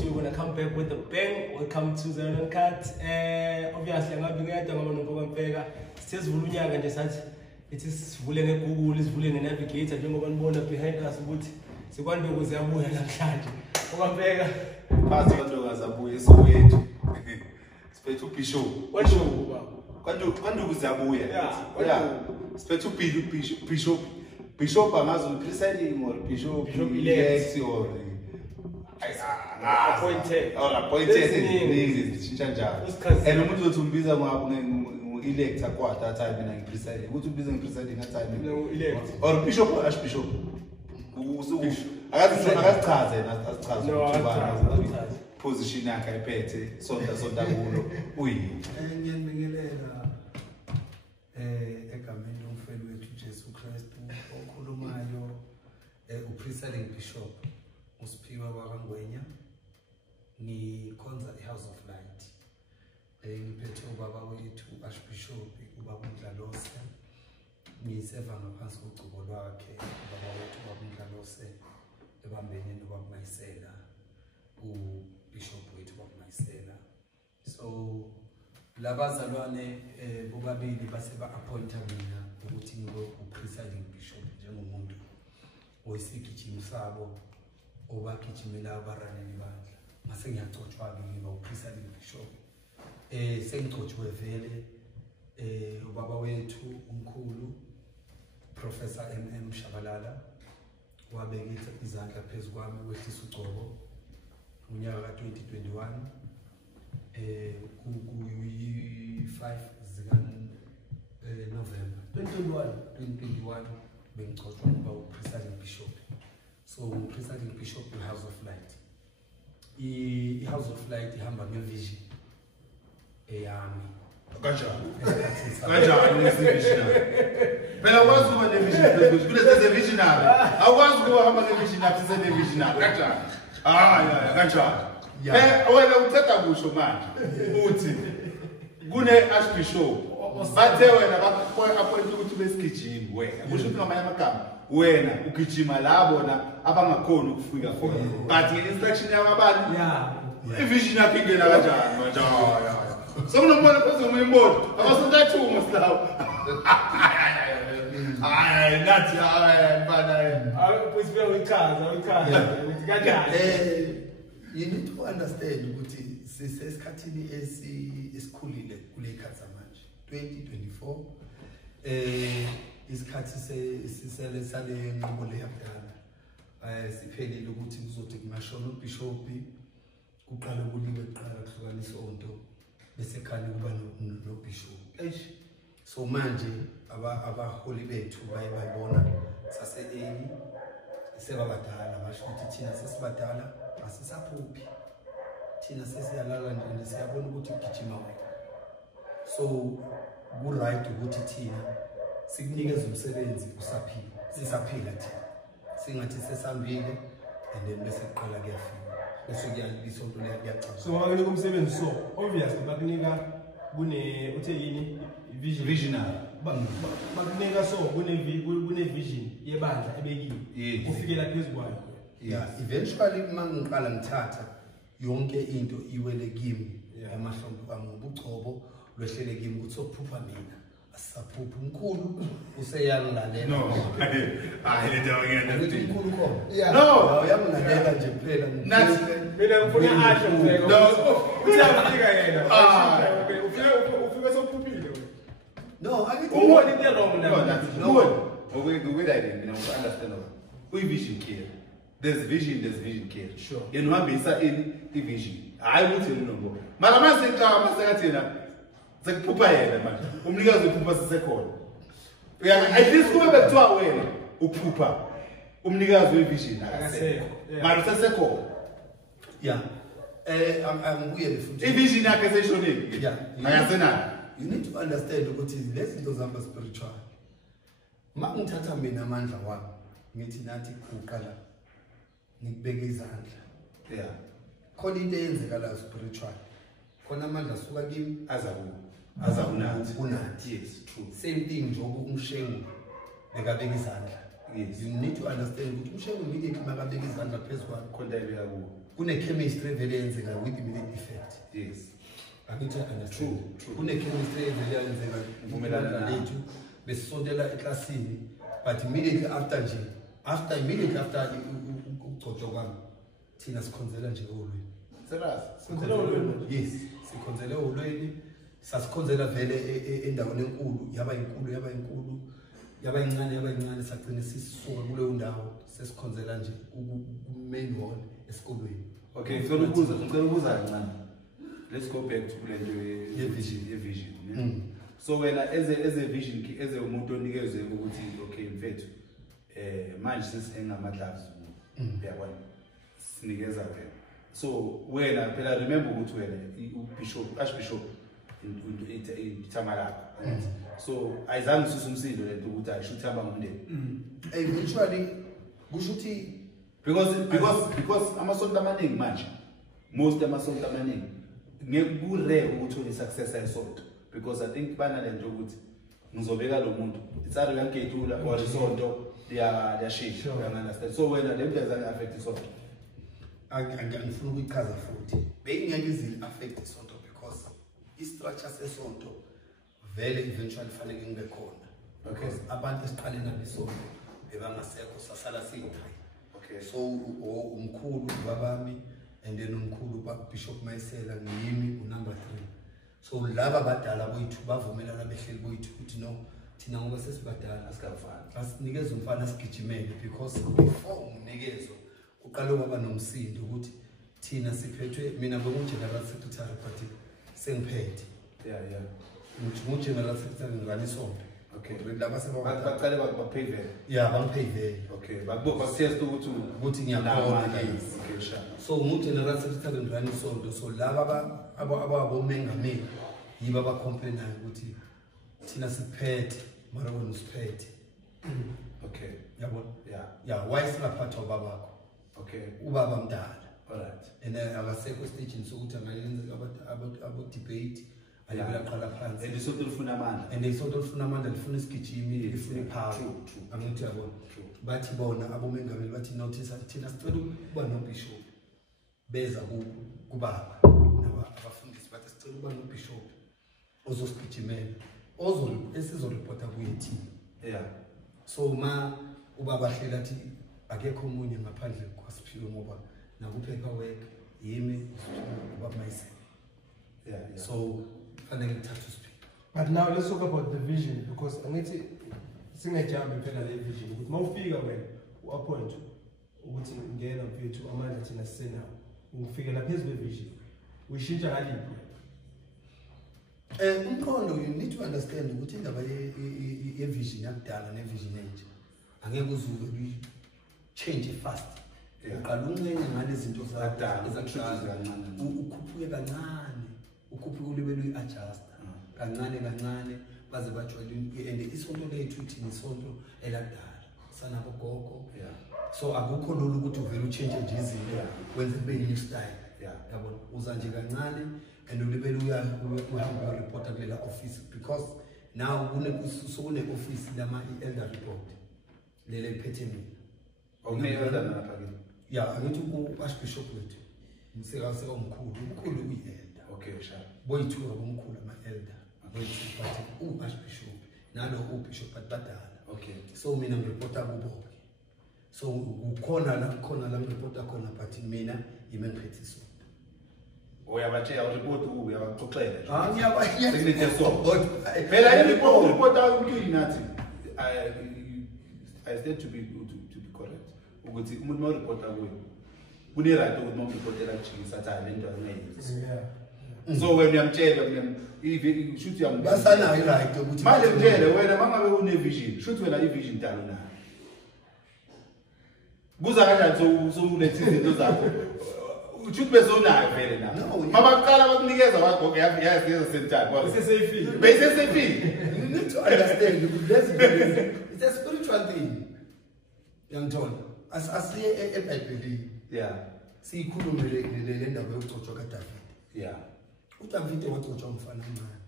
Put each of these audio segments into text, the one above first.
We're gonna come back with a bang. Welcome to the Uncut. Obviously, I'm not doing it. I'm going to still Ziyabuya and just it is Vulene Google, is Vulene Navigator. I don't want to behind us. Wood. So one day was Ziyabuya and charge. Pass your dog as a boy. So wait. Special Pisho. What show? Quando Ziyabuya? Yeah. Special Pisho. Bishop Amazon presiding or Bishop elect or appointed. Or appointed is Chinchanja. And I'm to be the elect a quarter time in presiding. What to be presiding at time? No elect. Or Bishop or Archbishop. I got Tazen as position I can pay so that will Presiding Bishop uSiphiwe Ngwenya ni konza House of Light ngiphethe ubaba wethu Archbishop ubaba uNdlalose ngiseva ngaphansi kocubo lwakhe ubaba wethu ubaba uNdlalose ebambene nobaba Mayisela uBishop wethu ubaba Mayisela so labazalwane bobabili base ba appointa mina ukuthi ngibe uPresiding Bishop njengomuntu oyisigijimi sabo obagijimela abaraneli bandla mase ngiyacotshwa ngiba uPresiding Bishop sengicotshwe vele ubaba wethu umkhulu Professor MM Shabalala wabekitha izandla phezulu kwami wehlisa uGcobo unyaka ka2021 ku5 zika November 2021 bengicotshwa ukuba uPresiding Bishop. So Presiding Bishop in House of Light. House of Light ihamba ngevision eyami. Kanjani ngevision. Phela wazi ukuba nevision kule visionary. Awukwazi ukuba hamba ngevisionary senevisionary kanjani? Ya kanjani. Wena uthetha kusho manje uthi kune Archbishop bathe wena appoint ukuthi besigijimi wena kusho ukuthi ngamanye amagama wena ugijima labona abangakhona ukufika khona but instruction yamabani ivision yakhe ingena kanjani manje so kunombona phezulu ngomunye imoto abasentathumo silawo nathi bana Pusiwe uchaza kanjani. You need to understand ukuthi sisesikhathini esikhulile kule ikhathi manje 2024 isikhathi sisele sale nqubo le yakudala siphelile ukuthi kuzothi kungashona uBishop kuqala ukuliwe kuqala kuhlukanisa onto bese khali kuba noBishop so manje abaholi bethu bayibona sase sebabadala basho ukuthi thina sesibadala asisaphupi thina sesiyalala nje siyabona ukuthi ugijima wena so ku right ukuthi thina sikunikeza umsebenzi usaphila sisaphila thina singathi sesambile and then bese kuqala kuyafika bese kuyalisa into le yakuyacaba so wakunika umsebenzi so obviously bakunika kune uthe yini visionary bakunika so kune vision yebandla ebekiwe kufikela phezulu kwayo. Yeah, eventually mangiqala ngithatha yonke into iwele kimi emahlombe ami ubuChobo lwehlele kimi ukuthi sokuphupha mina asisaphupha umkhulu useyangilalela no le nto ngene umkhulu khona no uyamlalela nje kuphela nathi mina ngifuna asho ngeke uyafika yena ufike sokuphuphile no akithi ubona into wrong no we like it you know understand we vision clear there's vision care. Sure. Yenihambisa i-vision. Hayi ukuthi nombo. Mara mase sekathi yena sekuphupha yena manje. Umnikazi uphupha sisekhona. At least kube bekuthiwa wena uphupha umnikazi we-vision akasekho. Mara usesekhona. Yeah. I'm weird. I-vision yakhe seyishonile. Yeah. Akasenalo. You need to understand ukuthi lezi zinto zihamba spiritual. Ma ngithatha mina amandla wami ngithi nathi uqala ngibeke izandla. Yeah. Khona into eyenzeka la spiritual. Khona amandla asuka kimi azakunathi. Unathi. Yes, true. Same thing njengoba umshengu bekabeka izandla. Yes. You need to understand ukuthi umshengu immediately makabeka izandla phezulu Khona ibeka kuwo. kune chemistry vele yenzeka with immediate effect. Yes. Akuthi understand. True. Kune chemistry vele yenzeka Uvumelana nayo. lethu besondela eklasini but immediately after ukugcotshwa kwami thina sikhonzela nje eholweni. Serious. Yes, sikhonzela eholweni, sasikhonzela vele endaweni enkulu, yaba incane sagcina sisuka kuleyo ndawo sesikhonzela nje ku-main hall esikolweni. Okay, ngicela ukubuza kancane. Let's go back to le vision. So when as a vision as a umuntu onikezwe ukuthi okay mfethu manje sesengama-gloves uyabona sinikeza wena. So wena phela remember ukuthi wena Archbishop ithama lakho. So ayizange sise umsindo lento ukuthi ayisho uthamba ngumndeni. Eventually kusho ukuthi because amasonto amaningi manje most amasonto amaningi ngekure ukuthi une-success ayisonto because I think bana lento ukuthi ngizobeka lo muntu it's either uyanketula or isonto liyashintsha. Understand? So wena le nto ayizange affect isonto. angifuna ukuyichaza futhi beyingeke izi-affect isonto because i-structure sesonto vele eventually fanele ngibe khona because abantu esiqale nabo isonto bebangasekho sasala siyi-3. Okay. So umkhulu babami and then umkhulu Bishop Mayisela ngiyimi unumber 3. So laba badala boyithu bavumelana behleli boyithu ukuthi no thina ngoba sesibadala Asikafani. asinikeze umfana sigijimele because before umnikezo uqale waba nomsindo ukuthi thina siphethwe mina bengu-general secretary but sengiphethe. Yeah. Ngu-general secretary ngirani isonto. Okay. Laba sebabadala. Baqale bapay vele. Yeah, bangipay vele. Okay. Bakutest ukuthi ngiyakhona. Okay, sure. So ngu-general secretary ngirani isonto. So laba ababomengameli yibo abacomplainayo ukuthi thina siphethe mara wena usiphethe. Okay. Yabona? Yeah. Why singaphathwa babakho? Okay. Ubaba mdala. All right. And akasekho stage sokuthi angayenza abo-debate ayaqala phansi. And isonto lifuna amandla. And isonto lifuna amandla, lifuna isigijimi, lifuna ipower. True. Angithi yabona. Bathi bona abomengameli bathi notice thina sicela ukuba nobishop beza kubaba abafundisi bathi sicela ukuba nobishop ozosigijimela esizoripota kuyithi. Yeah. So ma ubaba hlela athi akekho omunye ngaphandle kwaSiphiwe ngoba naku-paperwork yimi ubaba Mayisela. Yeah. So fanele ngithathe uSiphiwe. But now let's talk about the vision because angithi singejambe phela le vision ukuthi mawufika wena u-appoint ukuthi ngena mfethu amandla thina sisenawo ufikela phezulu kwe-vision uyishintsha ngaliphi? Umqondo you need to understand ukuthi indaba ye-vision yakudala ne-vision entsha angeke uzuke change fast. Uqala uncenge ngale zinto zakudala ukhuphuke kancane ukhuphuke ube uyi-adjusta kancane baze bajwayele and isonto lethu thina isonto elakudala sanabogogo. So akukho lula ukuthi uvele uchange nje izinto wenze kube new style. Yabona uza nje kancane and ulibele uhamba uyoripota kulela office because now kune office lama i-elder report lele liphethe mina. Okay, yeah, angithi u-Archbishop wethu umseka umkhulu uyi-elder. Okay, sure. Boyithu abomkhulu ama-elder boyithu but u-Archbishop nalo u-Bishop badala. Okay. So mina ngiripota kubo. So ukhona la ngiripota khona but mina yimi ngiphethe isonto. Uyabatshela ureport uyabaxoxela nje. Ngiyabaya. Sengithi so. Phela ireport ukuthi nathi I stand to be correct. ukuthi umuntu mawuripota kuyo kune-right ukuthi mawuripotela kujikisa athi hayi le nto angayenzisi. So wena uyamtshela shuthi basanayo i-right yokuthi manje mtshele wena mangabe une-vision shuthi wena i-vision talo nayo kuza kanjani sowuletha izinto zakho shuthi bezonayo vele na mabaqala bakunikeza wagoke yazi sentani beyiseseyifile. You need to understand it's a spiritual thing. Yangithola asiye eBhayibhelini siyikhulume le ndaba yokugcotshwa kaDavid. uDavid wagcotshwa umfana omncane.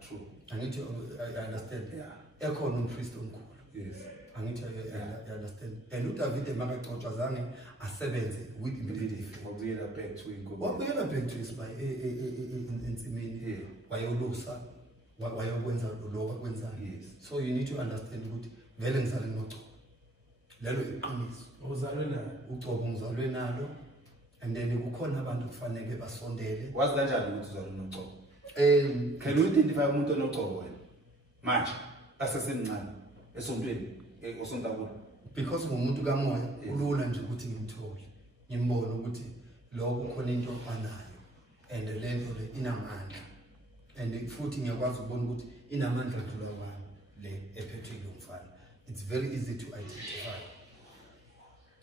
True. Angithi I understand. Ekhona umpriest omkhulu. Yes. Angithi I understand. And uDavid makagcotshwa zange asebenze with immediate. Wabuyela back to inkomo. Wabuyela back to isibay ensimini. Wayolusa wayokwenza lo wakwenza. Yes. So you need to understand ukuthi vele ngizale ngogcobo. Lelo iqiniso. Uzalwe nalo. Ugcobo ngizalwe nalo. And then kukhona abantu kufanele basondele. Wazi kanjani ukuthi uzalwe nogcobo? Can you identify umuntu onogcobo wena? Manje asesemncane esontweni osonta kulo. Because ngumuntu kamoya ulula nje ukuthi ngimthole. Ngimbone ukuthi lo kukhona into anayo and le nto le inamandla. And futhi ngiyakwazi ukubona ukuthi inamandla kudlula kwami le ephethwe ngumfana. It's very easy to identify.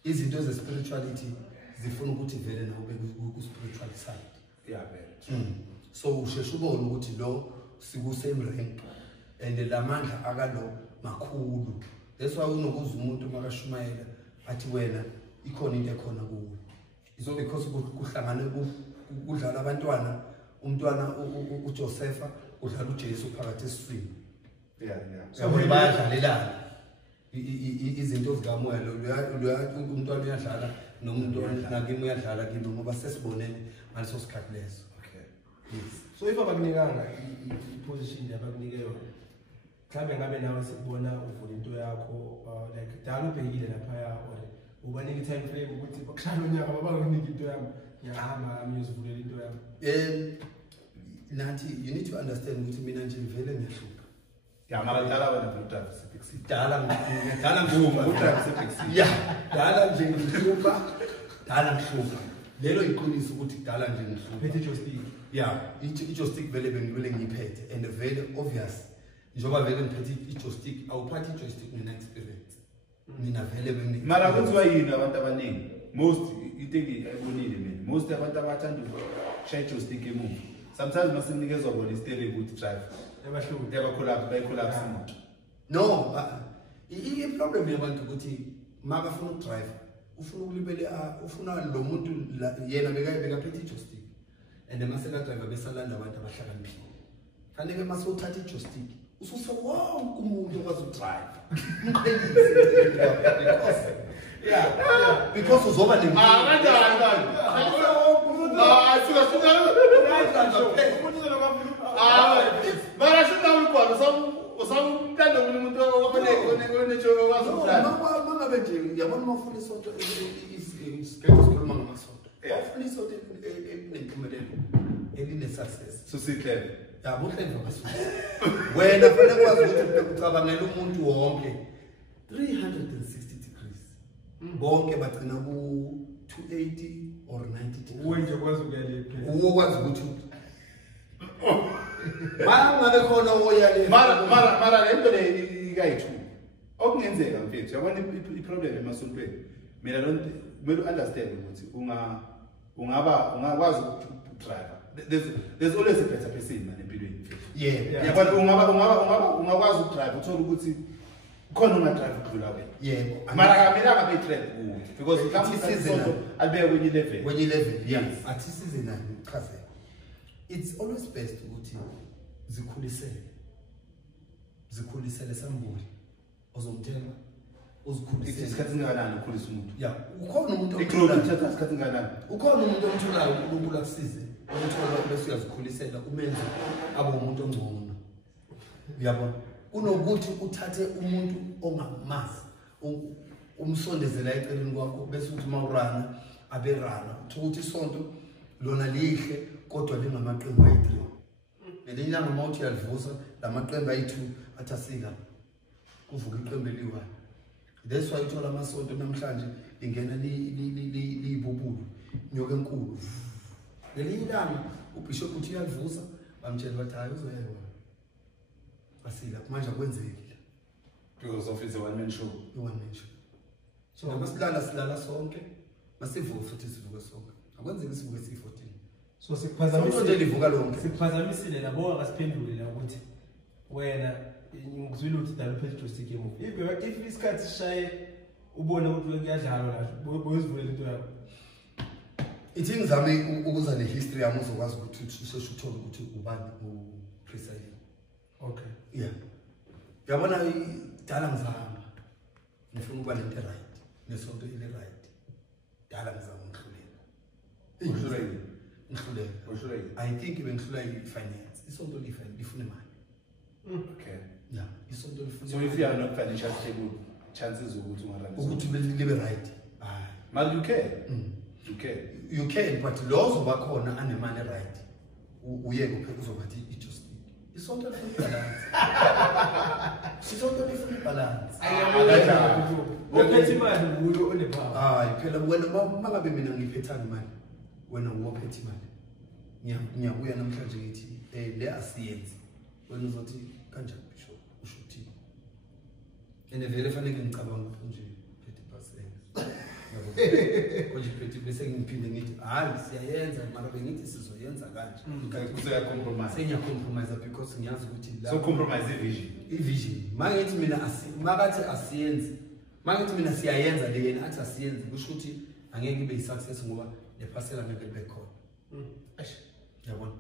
Izinto ze spirituality zifuna ukuthi vele nawe ku spiritual side. Very. So usheshe ubone ukuthi lo sikusemrenk and lamandla akalo makhulu. That's why unokuza umuntu makashumayela athi wena ikhona into ekhona kuwe. So because kuhlangane kudlala abantwana umntwana uJosepha udlala uJesu phakathi esifini. So bayadlalelana izinto zikamoya lo umntwana uyadlala nomuntu nakimi uyadlala kimi ngoba sesibonene ngaleso sikhathi leso. Yes. So if abakunikanga i-position abakunike yona mhlawumbe ngabe nawe sikubona uvula into yakho like dala ubhekile lapha or ubanika i-time frame ukuthi bakushaya unyaka babanginika into yami ngiyahamba ngiyozivulela into yami. Nathi you need to understand ukuthi mina nje vele ngiyahluka. Mara dala wena uDavid sepexi. Dala ngihluka uDavid sepexi. Dala nje ngihluka. Dala ngihluka. Lelo iqiniso ukuthi dala nje ngihluka. Phethe joystick. I-joystick vele bengivele ngiyiphethe and very obvious. Njoba vele ngiphethe i-joystick awuphathi i-joystick mina experience. Mina vele bengi. Mara kuthiwa yini abantu abaningi? Most into engiyibonile mina. Most abantu abathanda ukushaya i-joystick emuva. Sometimes masinikezwa bona i-steering wheel drive. Bayikhulapse imoto. No, i-problem yabantu ukuthi makafuna ukudrive ufuna ukulibele ufuna lo muntu yena bekaphethe i-joystick and maseka driver besalanda abantu abahlakaniphile. Kanike masothatha i-joystick ususa wow umuntu okwazi ukudrive. Because uzoba yabona mafuna isonto isikhuluma ngamasonto. Ufuna isonto enempumelelo eline-success. Susihle. Yabo uhlelo ngamasonto. Wena fanele kwazi ukuthi ucabangela umuntu wonke 360 degrees. Bonke bagcina ku 280 or 90 degrees. Uwenje kwazi ukuyale phela. Ukwazi ukuthi ngabe khona oyale. Mara lento le ikayithu. Okungenzeka mfethu yabona i-problem emasontweni. Mina lonto kumele understand ukuthi ungakwazi ukudrive. There's always a better person man empilweni mfethu. Yabona ungakwazi ukudrive uthola ukuthi khona ungadrive kudlula wena. Mara kamela ngabe i-trend because mhlawumbe alibeke kwenye level. Yes. Athi season chaze. It's always best ukuthi zikhulisele sambuli. Ozomthela uzikhulisele isikhathi singakanani ukukhulisa umuntu. Ukhona umuntu ithatha isikhathi singakanani. Ukhona umuntu omtholayo uNkulunkulu akusize umthola bese uyazikhulisela umenze abe umuntu ongcono. Uyabona kunokuthi uthathe umuntu ongamazi umsondezela eceleni kwakho bese uthi mawurana aberana ukuthi isonto lona lihle kodwa lingamaqembu ayi3. Ngelinye ilanga mawuthi uyalivusa lamaqembu ayi2 athasika kuvuka iqembu eliyi1. That's why uthola amasonto namhlanje lingena libubulu nyoke enkulu lelinye ilanga ubishop uthi uyalivusa bamtshela bathi hayi uzoyeka basila manje akwenzekile because of it's a one man show. So silala sonke masivuka futhi sivuka sonke akwenzeki sivuke si14 so sikuphazamisile nje livuka lonke sikuphazamisile labo akasiphendule la ukuthi wena ngizwile ukuthi dala phethe joystick emuva if isikhathi sishaye ubone ukuthi kuyadlalwa la boyizivulela into yakho ithi ngizame ukuza nehistory yami uzokwazi ukuthi usheshe uthole ukuthi ubani Presiding. Okay. Yeah. Yabona dala ngizama ngifuna ukuba lento right nesonto ile right dala ngizama ngihlulela I think bengihlula i-finance isonto lifuna imali okay yeah isonto lifuna so if you are not financially stable chances ukuthi ungarun ukuthi libe right mal you can but lozo bakhona anemali right uyeke uphela uzobathi i-just isonto lifuna balance isonto lifuna balance ukhetha imali ngulo onepower hayi phela wena mangabe mina ngiphetha imali wena ngophetha imali ngiyabuya namhlanje ngithi le asiyenzi wena uzothi kanjani bisho ushuthi ene vele fanele ngicabanga nje 50% yabo konje 50 bese ngiphinde ngithi hayi siyayenza mara bengithi sizoyenza kanje kuseya compromise senya compromise because ngiyazi ukuthi so compromise i-vision mangithi mina makathi asiyenzi mangithi mina siyayenza le yena athi asiyenzi kusho ukuthi angeke ibe i-success ngoba nephasela ngeke libe khona yabona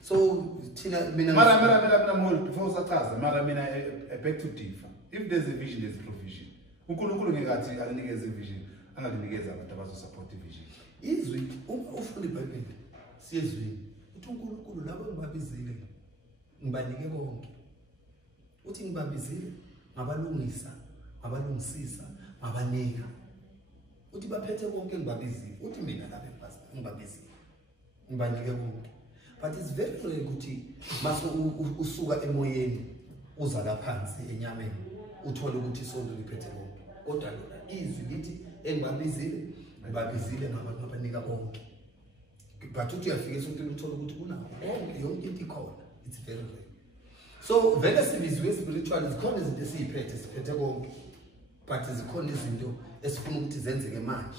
so thina mina mara mol before usachaza mara mina back to differ if there's a vision there's provision uNkulunkulu ngekathi akunikeze vision angakunikeza abantu abazosupport ivision izwi ufuna iBhayibheli siyezwini uthi uNkulunkulu labo ngibabizile ngibanike konke uthi ngibabizile ngabalungisisa ngabanika uthi baphethe konke ngibabizile uthi mina lapha ngibabizile ngibanike konke but it's very clear ukuthi mase usuka emoyeni uza la phansi enyameni uthola ukuthi isonto liphethe konke kodwa lona izwi lithi ngibabizile ngabantu abanika konke but uthi uyafika esontweni uthola ukuthi kunako konke yonke into ikhona it's very rare so vele sibizwe spiritual zikhona izinto esiziphethe siphethe konke but zikhona izinto esifuna ukuthi zenzeke manje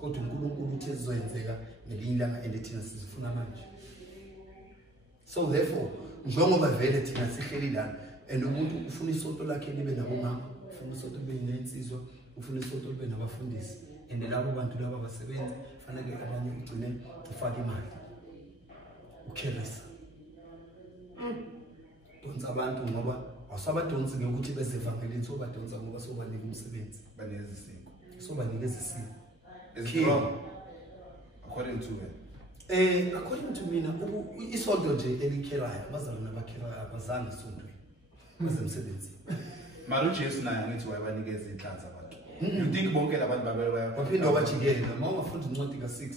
kodwa uNkulunkulu uthi zizoyenzeka ngelinye ilanga endithina sizifuna manje so therefore njengoba vele thina sihleli la and umuntu ufuna isonto lakhe libe nabomama ufuna isonto libe nensizwa ufuna isonto libe nabafundisi and labo bantu laba basebenza fanele abanye ugcine ufaka imali ukhelisa donsa abantu ngoba awusabadonsi ngokuthi bese evangelini so badonsa ngoba sobanika umsebenzi banezisiko so banika izisiko is wrong according to according to mina isonto nje elikhelayo abazalwana abakhelayo abazange esontweni bazemsebenzi mara uJesu naye ngithi wayebanikeza inhlanzi abantu you think bonke labantu baphinda wabajikela noma ungafunda incwadi ka6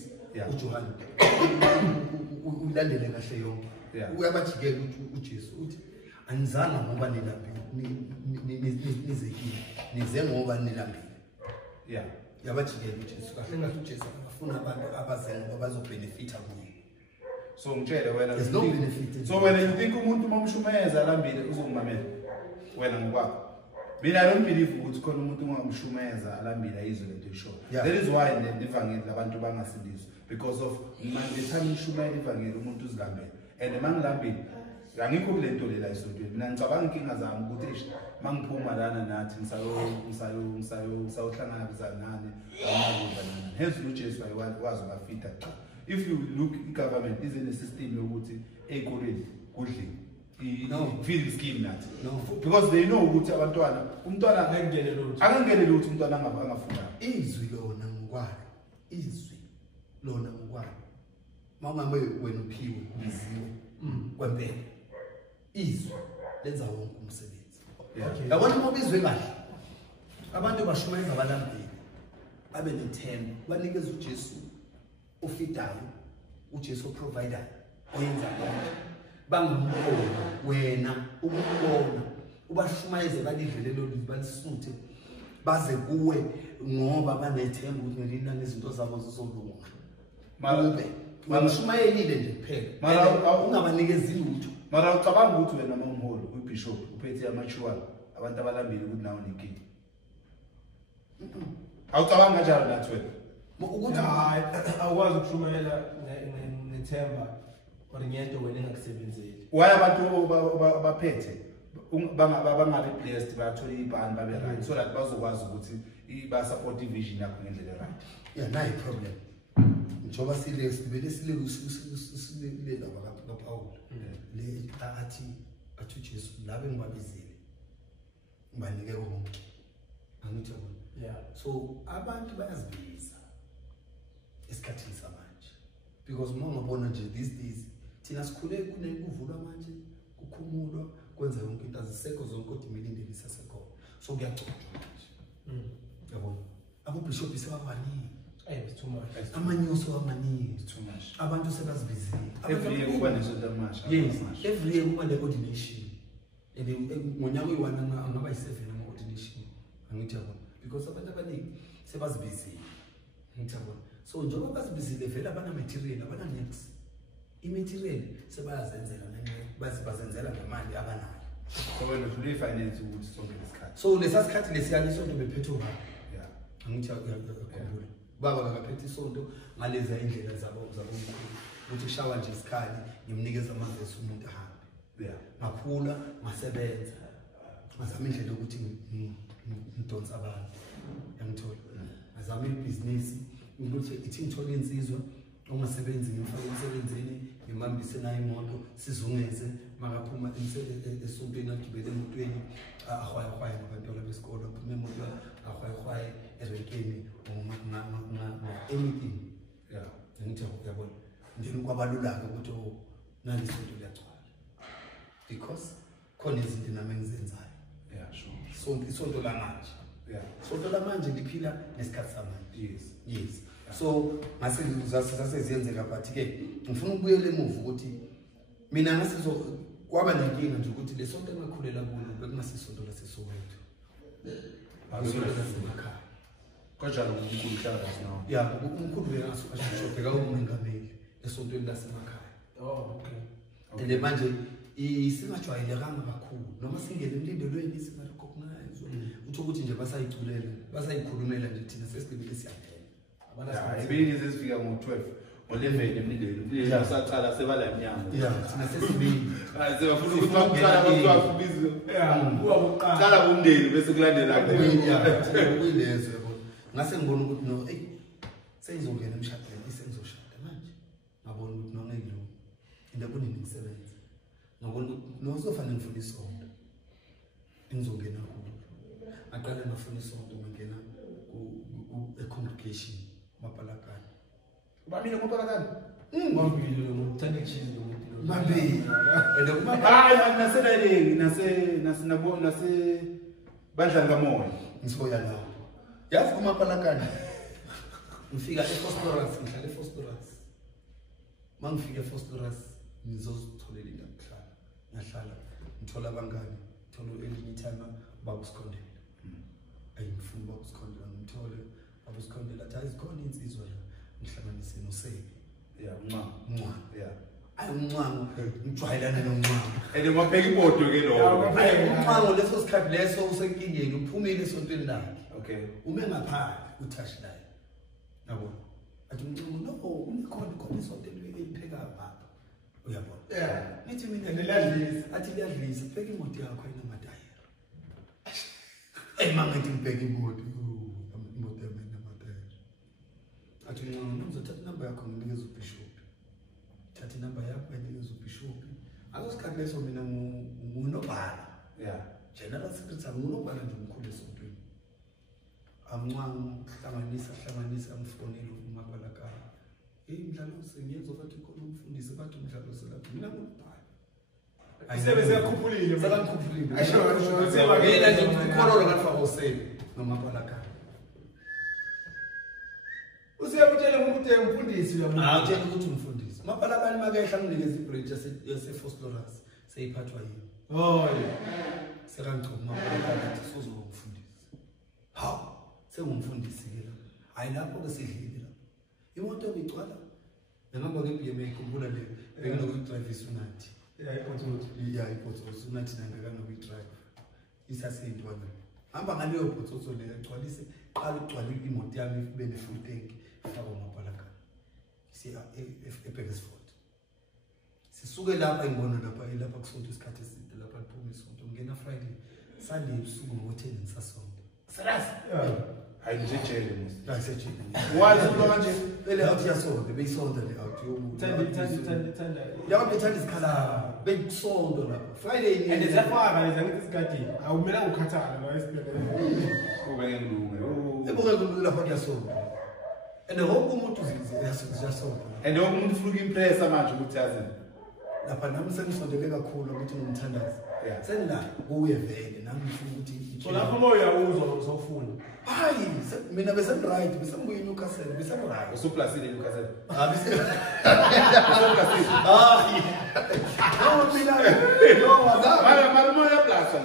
uJohane ulandele kahle yonke uyabajikela uJesu uthi anizana ngoba nilambile nizekile nize ngoba nilambile yabajikela uJesu kahle ngathi uJesu afuna abantu abazenga ngoba bazobenefita kuye so ngitshele wena there's no benefit so wena you think umuntu momshumeza alambile uzongimamela wena ngokwakho mina I don't believe ukuthi khona umuntu ongamshumeza alambile ayizwe lento isho that is why nevangeli labantu bangasindiswa because of manje time ishumela ivangeli umuntu uzilambele and mangilambile angikho kulento lela isontweni mina ngicabanga inkinga zami ukuthi mangiphuma lana nathi ngisayohlangana bizanane amazubanana hence uJesu wazi bafita if you look government is in a system yokuthi ezikoleni kudliwe feeding scheme nathi because they know ukuthi abantwana umntwana akangene lutho umntwana angafunda izwi lona ngokwalo mangabe wena uphiwe ubiziwe kwempela izwi lenza wonke umsebenzi yabona uma ubizwe kahle abantu bashumayeza abalambile babe nethemba banikeza uJesu ofidayo uJesu provider oyenza konke bangumkhona wena ukubona ubashumayeze balidlele lolu balisuthe baze kuwe ngoba banethemba ukuthi ngelinani izinto zabo zizolunga. Mangishumayelile nje kuphela. Mara ungabanikeza ilutho. Mara ucabanga ukuthi wena nomholi uBishop uphethe amachuwa abantu abalambile ukuthi nawo nenkingi. Awucabanga kanjalo nathi wena? Ukuthi awukwazi ukushumayela nethemba or ngento wena engakusebenzeli. Why abantu baphethe bangabe blessed bathola ibhani babe right so that bazokwazi ukuthi ba support vision yakho ngendlela right. Yeah, nayi problem. Njoba sile kaPaul. Le athi Jesu labe ngibabizile. Ngibanike konke. Angithi yabona. Yeah. So abantu bayazibiza esikhathini samanje. Because mangabona nje these days thina sikhule kunekuvulwa manje kukhumulwa kwenza yonke into azisekho zonke kodwa imilindeli isasekhona. So kuyacojwa manje. Yabona. Abobishop sebabaningi. It's too much. Amanyoso amaningi. It's too much. Abantu sebazibizile. Every year kuba nesonto amasha. Yes, every year kuba le ordination. Ngonyaka uyi-1 angaba yi-7 ama-ordination. Angithi yabona. Because abantu abaningi sebazibizile. Angithi yabona. So njengoba bazibizile vele abana material, abana next. I-material sebayazenzela bazenzela ngemali abanayo. So wena ufuna finance ukuthi sonke lesikhathi. So lesasikhathi lesiyani isonto bephethe ubaba. Yeah. Angithi yakukhumbula. Baba akaphethe isonto ngaleza indlela zabo ukuthi shawa nje isikhali ngimnikeza amavesi umuntu ahambe. Yeah. Ngaphula ngasebenza. Ngazama indlela ukuthi ngidonsa abantu. Yangithola. Ngazama ibhizinisi ukuthi ithi ngithola insizwa ongasebenzi ngifake emsebenzini ngimambise nayo imoto sizungeze makaphuma esontweni agibele emotweni ahwaya nabantu besikole aphuma emoto ahwaya erenkeni anything. Yeah. Ngithi uyabona njeni kwabalulaka ukuthi nalisonto liyagcwala because khona izinto nami engizenzayo. Yeah, sure. Isonto lamanje. Yeah. Isonto lamanje liphila nesikhathi samanje. Yes. Yeah. So mase zaseziyenzeka but ke ngifuna ukubuyela emuva ukuthi mina ngasizo kwaba nenkinga nje ukuthi lesonto engakhulela kulo bekungasisonto laseSoweto. Awusonto lasemakhaya. Kanjalo uNkulunkulu hlala nawo. Yeah, uNkulunkulu uyasho umongameli esontweni lasemakhaya. Oh, okay. And manje isingajwayelekanga kakhulu noma singene emlindelweni singarecognize utho ukuthi nje basayikhulumela nje thina sesigcibile siyaphela. Ibili sesifika ngo-12 ngo-11 emlindweni usaqala sebala emnyango. Yeah, thina sesibili. Sebafuna ukuthi baqala abantu bafubize. Yeah, kuwa qala umndeni bese kulandela kuyilezo yabona. Ngase ngibona ukuthi no seyizongena emshadweni isengizoshada manje. Ngabona ukuthi no ngeke lo. Into kunengisebenza. Ngabona ukuthi no sofanele ngifuna isonto. Ngizongena kulo. Aqala ngafuna isonto ngingena ku-congregation mapalakani. Ubamile ngopalakani? Ngibambile ngokuthanda ichizi lo. Mabili. Hayi naselaleni nase badla ngamoya. Ngisoya lapho. Yazi kumapalakani. Ngifika eFostorus, ngihlala eFostorus. Mangifika eFostorus ngizozitholela into yokuhlala. Ngahlala ngithola abangani, ngithola elinye time babusikhondela. Ayingifuni babusikhondela ngimthole babusikhondela athi ayikhona insizwa la ngihlanganise noSebi. Yeah, mncwa. Yeah. Ayumncwango ngijwayelana nomncwango. Ende mapheka imoto ke lo. Umncwango leso sikhathi leso usenkingeni uphumile esontweni lakhe. Okay. Ume ngaphandle utouch line. Yabona. Athi umncwango no unekhona isonto elipheka baba. Uyabona. Yeah. Nithi mina ngiyadlisa. Athi liyadlisa pheka imoto yakho ayinamatayera. Mangithi ngibheka imoto yami inamatayera. Athi umncwango ngizothatha inamba yakho nginikeze uBishop. Thatha inamba yakho nginikeze uBishop. Akusikhathi leso mina ngunobhala. Yeah. General Secretary ngunobhala nje umkhulu esontweni. Amncwango hlanganisa amfonele umapalaka. Imidlalo sengiyenza bathi khona umfundisi bathi umdlalo selapha mina ngubhala. Ayisebenze yakhuphulile. Sekakhuphulile. Asho Mina nje ukhololo ngafaka uSebi nomapalaka. Usiyakutshela ukuthi umfundisi uyamuzwa. Awutshela ukuthi umfundisi. Mapalakani makehla nginikeza ibridge yase-Phosphorus seyiphathwa yini. Oh yeah. Sekangichoma mapalakani athi sozoba umfundisi. Hawu. sengumfundisi ke la hayi lapho ke sidlile la imoto ngicwala ngihamba ngebhiya ikhumbula le benginokudrive isunathi iphothozo unathi nangekana ukuyidrive isasindwana hamba ngaleyo phothozo le egcwalise qala ugcwala imoto yami ibe ne-full tank ifaka amapalaka siya eBeresford sisuke lapha ngibona lapha kusonto isikhathi eside lapha liphuma isonto ngena Friday Sunday usuku ngo-10 ngisasonto salasi hayi nje jele musi la sejele wazi lo kanje bele out yasonto beyisonto le out Thanda yakaphetha isikhala bekusonto lapha Friday and ezafaka ngizakuthi isikhathi awumela ukhathala la esibhedlela kube ngelungu ebuke kulula lapha yasonto and wonke umuntu uziyasonto and wonke umuntu ufuna ukimpressa manje ukuthi yazi lapha nami sengisondele kakhulu ukuthi ngimthandaze Yeah. senla kuye vele nami ngifuna ukuthi so lapho moya uzwa usofuna hayi mina bese right bese ngibuye eNewcastle bese right usuplasile Newcastle bese usuplasile no mina mara moya plasa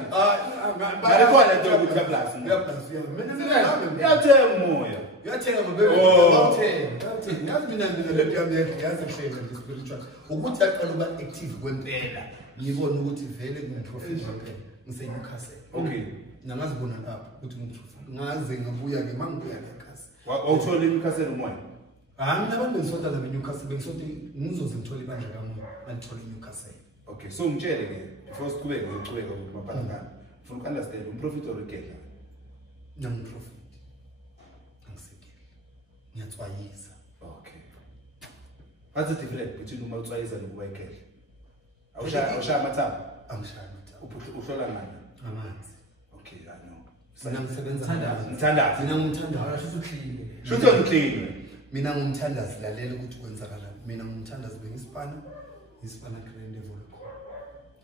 mara khona into ukuthi plasa mina yathenga umoya uyathenga bebe awuthenga yazi mina le yami yazi kushayela nje spiritual ukuthi aqala ukuba active kwempela ngibona ukuthi vele kungiprofessional phela ngiseNewcastle okay namazibona lapho ukuthi ngiprofessional ngaze ngabuya ke mangibuya ekhasi wawuthola Newcastle umoya mina abantu bengisonta la Newcastle bengisonta ngizoze ngithole ibandla kamoya ngithole Newcastle okay so ngitshele ke before siqhubeke ngokuchubeka kumapalakana ufuna ukunderstand umprofit origela namprofit angisekeli ngiyatswayisa okay what's the difference between uma utswayisa nokuba ekele awushaya amathaba angishaya amathaba uhlola ngani amanzi okay I know mina ngisebenza mthandazi mina ngumthandazi shutho ngiclean mina ngumthandazi lalela ukuthi kwenzakalani mina ngumthandazi bengisipana grand level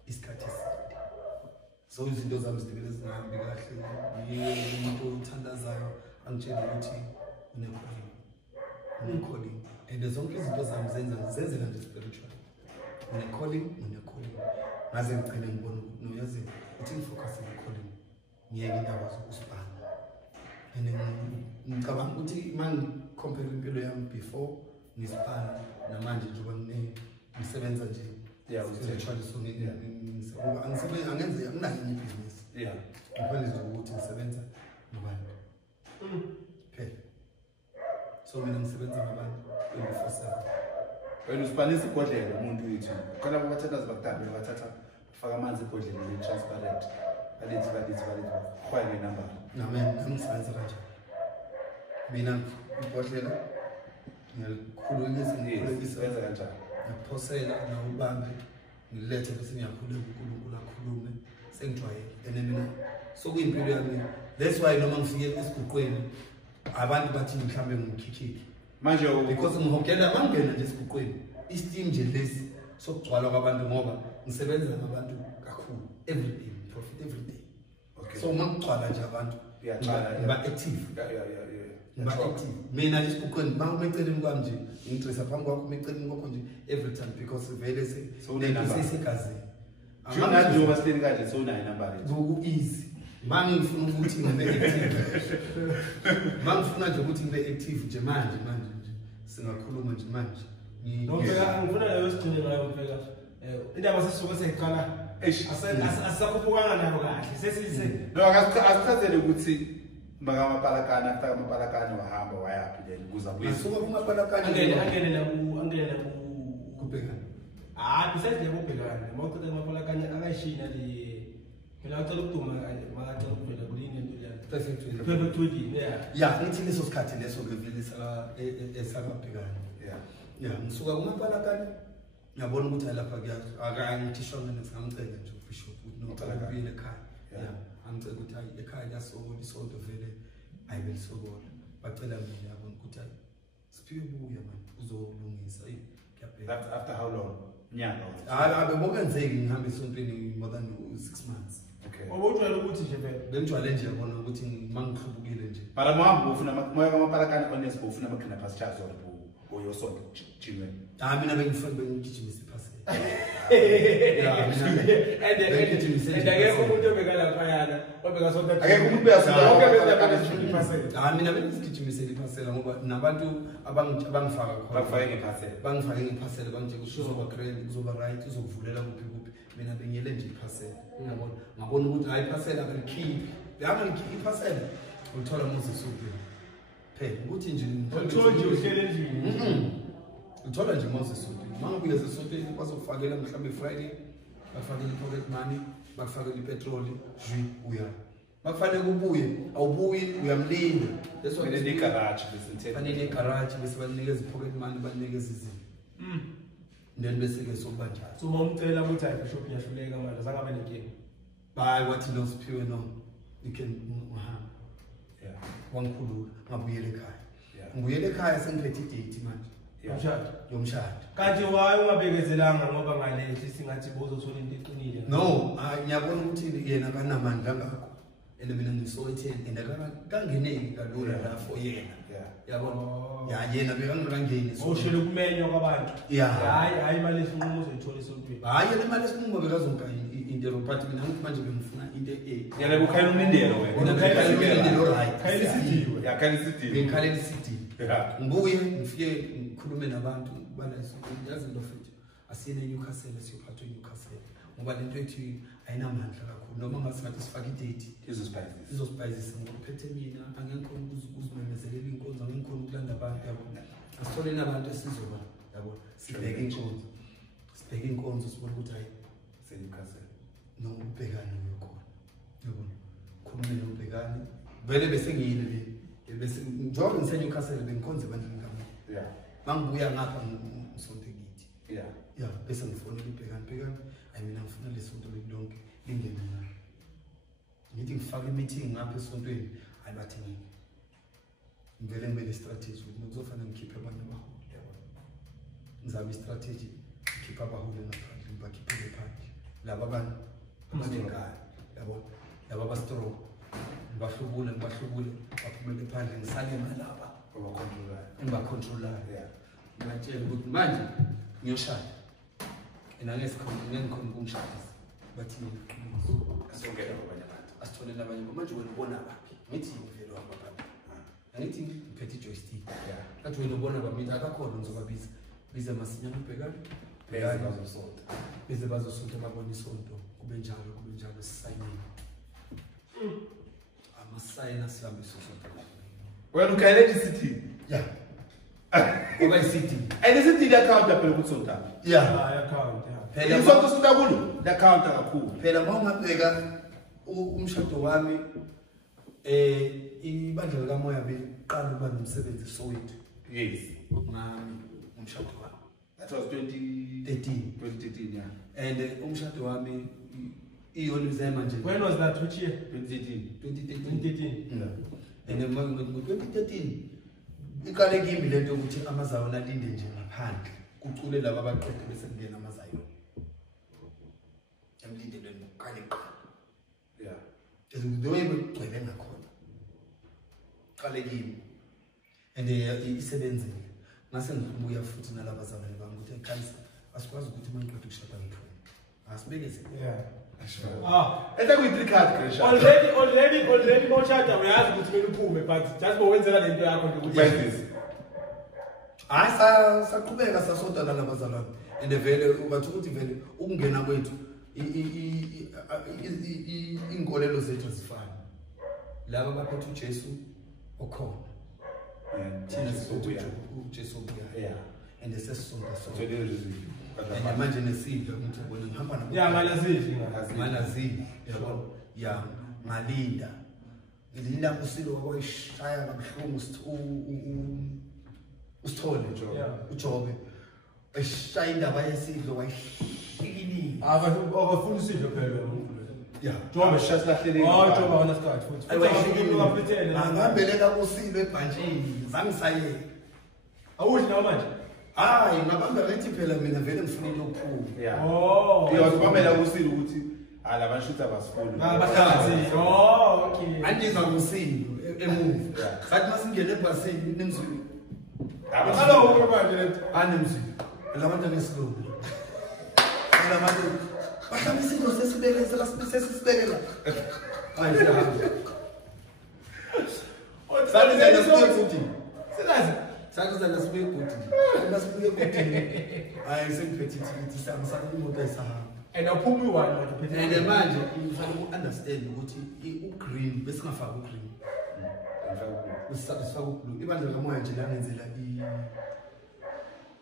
isikhathi eside so izinto zami zidibele zingahambi kahle umuntu othandazayo angitshela ukuthi une-calling and zonke izinto zami zenzela nje spiritual une-calling ngaze ngigcine ngibona ukuthi noyazi uthi ngifocus on-calling ngiyeke indaba zokusipana and ngicabanga ukuthi uma ngikompare impilo yami before ngisipana namanje njengoba ngisebenza nje spiritually so angenze anginayo enye ibhizinisi ngiphelele nje ukuthi ngisebenza nabantu phela so mina ngisebenza nabantu 24/7 wena usipanisa igodlela umuntu wethu khona abathathazi bakuthambe bathatha faka amanzi igodlela le transparent balethi khwaye ngenamba nami ngisebenza kanjani mina igodlela ngiyakhululisa benza kanjani ngiyaphosela nawubambe ngilethe bese ngiyakhuleka uNkulunkulu akhulume sengijwayele and mina sokuyimpilo yami that's why noma ngifike esiguqweni abantu bathi mhlambe ngikhikhiki manje because ngihogela mangena nje esiguqweni isteam nje lesi sokugcwala kwabantu ngoba ngisebenza nabantu kakhulu every day profit every day okay so mangigcwala nje abantu ba active ba active mina nje esiguqweni mangimeceleni kwami nje ngitresa phambi kwakho umeceleni kwakho nje every time because vele sesegazini Jona nje wasileni kanje so unayo number lethu ku easy mangifuna ukuthi ngibe active mangifuna nje ukuthi ngibe active nje manje nje singakhuluma nje manje ngifuna leyo sigcine nayo phela indaba sesisuke seyiqala asisakhupukanga nayo kahle sesise no asichazele ukuthi makamapalakana after amapalakana wahamba wayaphi then kuza kusuka kumapalakana angene naku kubhekana besides le kubhekana mawuqeda amapalakana akashina le phela ucela ukuduma makacela ukuvela kulinye into yani perfect wedding yeah ngithi leso sikhathi leso ngevele esakabhekana ngisuka kumapalakana ngiyabona ukuthi lapha akangithisha mina ngicela nje ubishop nokubuyela ekhaya angicela ukuthi hayi ekhaya yasokola isonto vele ayibesokola bacela mina yabona ukuthi hayi siphiwe buya manje uzolungisa ngiyabheka after how long nyanga abebokenzeki ngihambe esontweni more than 6 months okay obujwayele ukuthi nje vele bengijwayele nje yabona ukuthi mangihlubukile nje mara mhambo ufuna moya kamapalakana honest ufuna amakhina pastures or yosonto chimwe mina bengifuna bengigijimise iphasela akekho umuntu obekalaphayana obekasonta akekho umuntu uyasuka wonke bezakala 20%. Mina bengizigijimisela iphasela ngoba nabantu abangifaka khona bangifake ngephasela bangitshela ukuthi uzoba grand kuzoba right uzokuvulela kuphi mina bengiyele nje iphasela yabona ngabona ukuthi hayi iphasela akalikhiphi iphasela uthola Moses uphi phela ukuthi nje uthola nje uhlele endlini uthola nje Moses uphi mangabuye esesotweni bazofakela mhlawumbe Friday bafakele pocket money bakufakele ipetrol uya bakufanele kubuye awubuyi uyamlinda that's why ne garage bese fanele garage bese banikeza pocket money banikeza izinto then bese ke sokubanjalo so momcela ukuthi ayi bishop ngiyahluleka manje zangabe nenkingi bye wathi lo siphiwe no you can uhamba wangikhulula ngabuyela ekhaya ngibuyela ekhaya sengiphethe idate manje yomshado kanti waye ungabekezelanga ngoba ngale singathi bozothola into eqinile no ngiyabona ukuthi yena kanamandla ngakho and mina ngisoyitheni and kangeneki kalula la for yena yabona yena bekangangeni oshele kumenywa kwabantu hayi imali esinqumo uzoyithola esontweni hayi le mali esinqumo bekazonka into but mina ngithi manje ngifuna into yena bukhayela umindelo wena ukhayela umindelo right khayela isidiwe ngibuye ngifike ngikhulume nabantu balayiso yazi lo futhi asiyene eNewcastle siyophathwa eNewcastle ngoba lento ethi ayinamandla kakhulu noma ngasingathi sifaka idate izosipayizisa ngophethe mina angekho ukuzimemezelela inkonzo angekho ukulanda abantu yabona asitholeni abantu esizoba yabona sibheke inkonzo sibone ukuthi hayi seNewcastle nokubhekana uyokhona yabona khulume nobhekani vele bese ngiyile bese njengoba ngiseNewcastle bengikhonze bandla ngami mangibuya ngapha ngisonto ngithi bese ngifonela ubhekani I mina ngifuna lesonto lonke lingene mina ngithi ngifaka i-meeting ngapha esontweni hayi bathi ngivele ngibe ne-strategy ukuthi kuzofanele ngikhiphe abantu abaholi yabona ngizama i-strategy ngikhiphe abaholi ngaphandle ngibakhiphe phandle laba abantu abanenkani yabona laba abastrong ngibahlubule baphumele phandle ngisale nalaba engibacontrolayo ngibatshela ukuthi manje ngiyoshada ngikhona ukumshadisa bathi asongela kwabanye abantu asitholele abanye manje wena ubona baphi ngithi ngivelo wabapha angithi ngiphethe joystick kathi wena ubona bami akakhona ngizobabiza bize masinyana ubhekani beze bazosonto babona isonto kube njalo sisayini amasayina sihambe sisonto wena ukhayela city ngoba isidi and isidi account phela ukuthi sonto account phela isonto sintakulo account kakhulu phela mawungabheka umshado wami ibandla likamoya beqala ukuba nomsebenzi Soweto ngami umshado wami that was 2013 and umshado wami iyonize manje when was that which year 2013 and ngo-2013 iqale kimi lento ukuthi amazayona alinde nje ngaphandle kucule laba abaqedwe bese kungena amazayona emlindelweni ukukale qala the way begcwele ngakhona qale kimi and isebenzile ngase ngibuya futhi nalaba bazalwane bami ukuthi ekhaya asikwazi ukuthi mangiqeda ukushada ngiphume asibekeze ete kuyi-3 card crash already moshada uyazi ukuthi kumele uphume but just bowenzela lento yakho nje ukuthi hayi saqhubeka sasonta nalabazalwane and vele bathi ukuthi vele ukungena kwethu inkolelo zethu zifana laba baphethe uJesu okhona thina sibuya uJesu obuya and sesisonta and manje nesidlo ukuthi ubona ngihamba nabo malazidli yabona ngalinda ngilinda usilo wakwayishaya kabuhlungu usithole uJobe eshaya indaba yesidlo wayihlikilile abafuna isidlo phela Jobe shasilahlele Jobe wona sikhathi futhi ayishikile ngaphethele angambeleka kusilo ebhantshini zangisaye awudli nawo manje hayi ngabamba ngathi phela mina vele ngifuna lokhu uyazibambela kusilo ukuthi la bashutha abasifuni bahlathi okay andiza kusilo emuva sathi masingene ebhasini nemzulu Hello, manje anemzulu labantu besilungu la manje bahlamba isinto sesibekela sesibekela hayi siyahamba Sanizana sibuye futhi. Sanizana sibuye futhi. Masibuye futhi. Hayi sengiphethe ithi samsana imoto ayisahamba. And awuphumi one manje And manje ufanele uunderstand ukuthi ugreen bese ngafaka ugreen. Usifaka ublue. Ibandla kamoya nje la ngenzela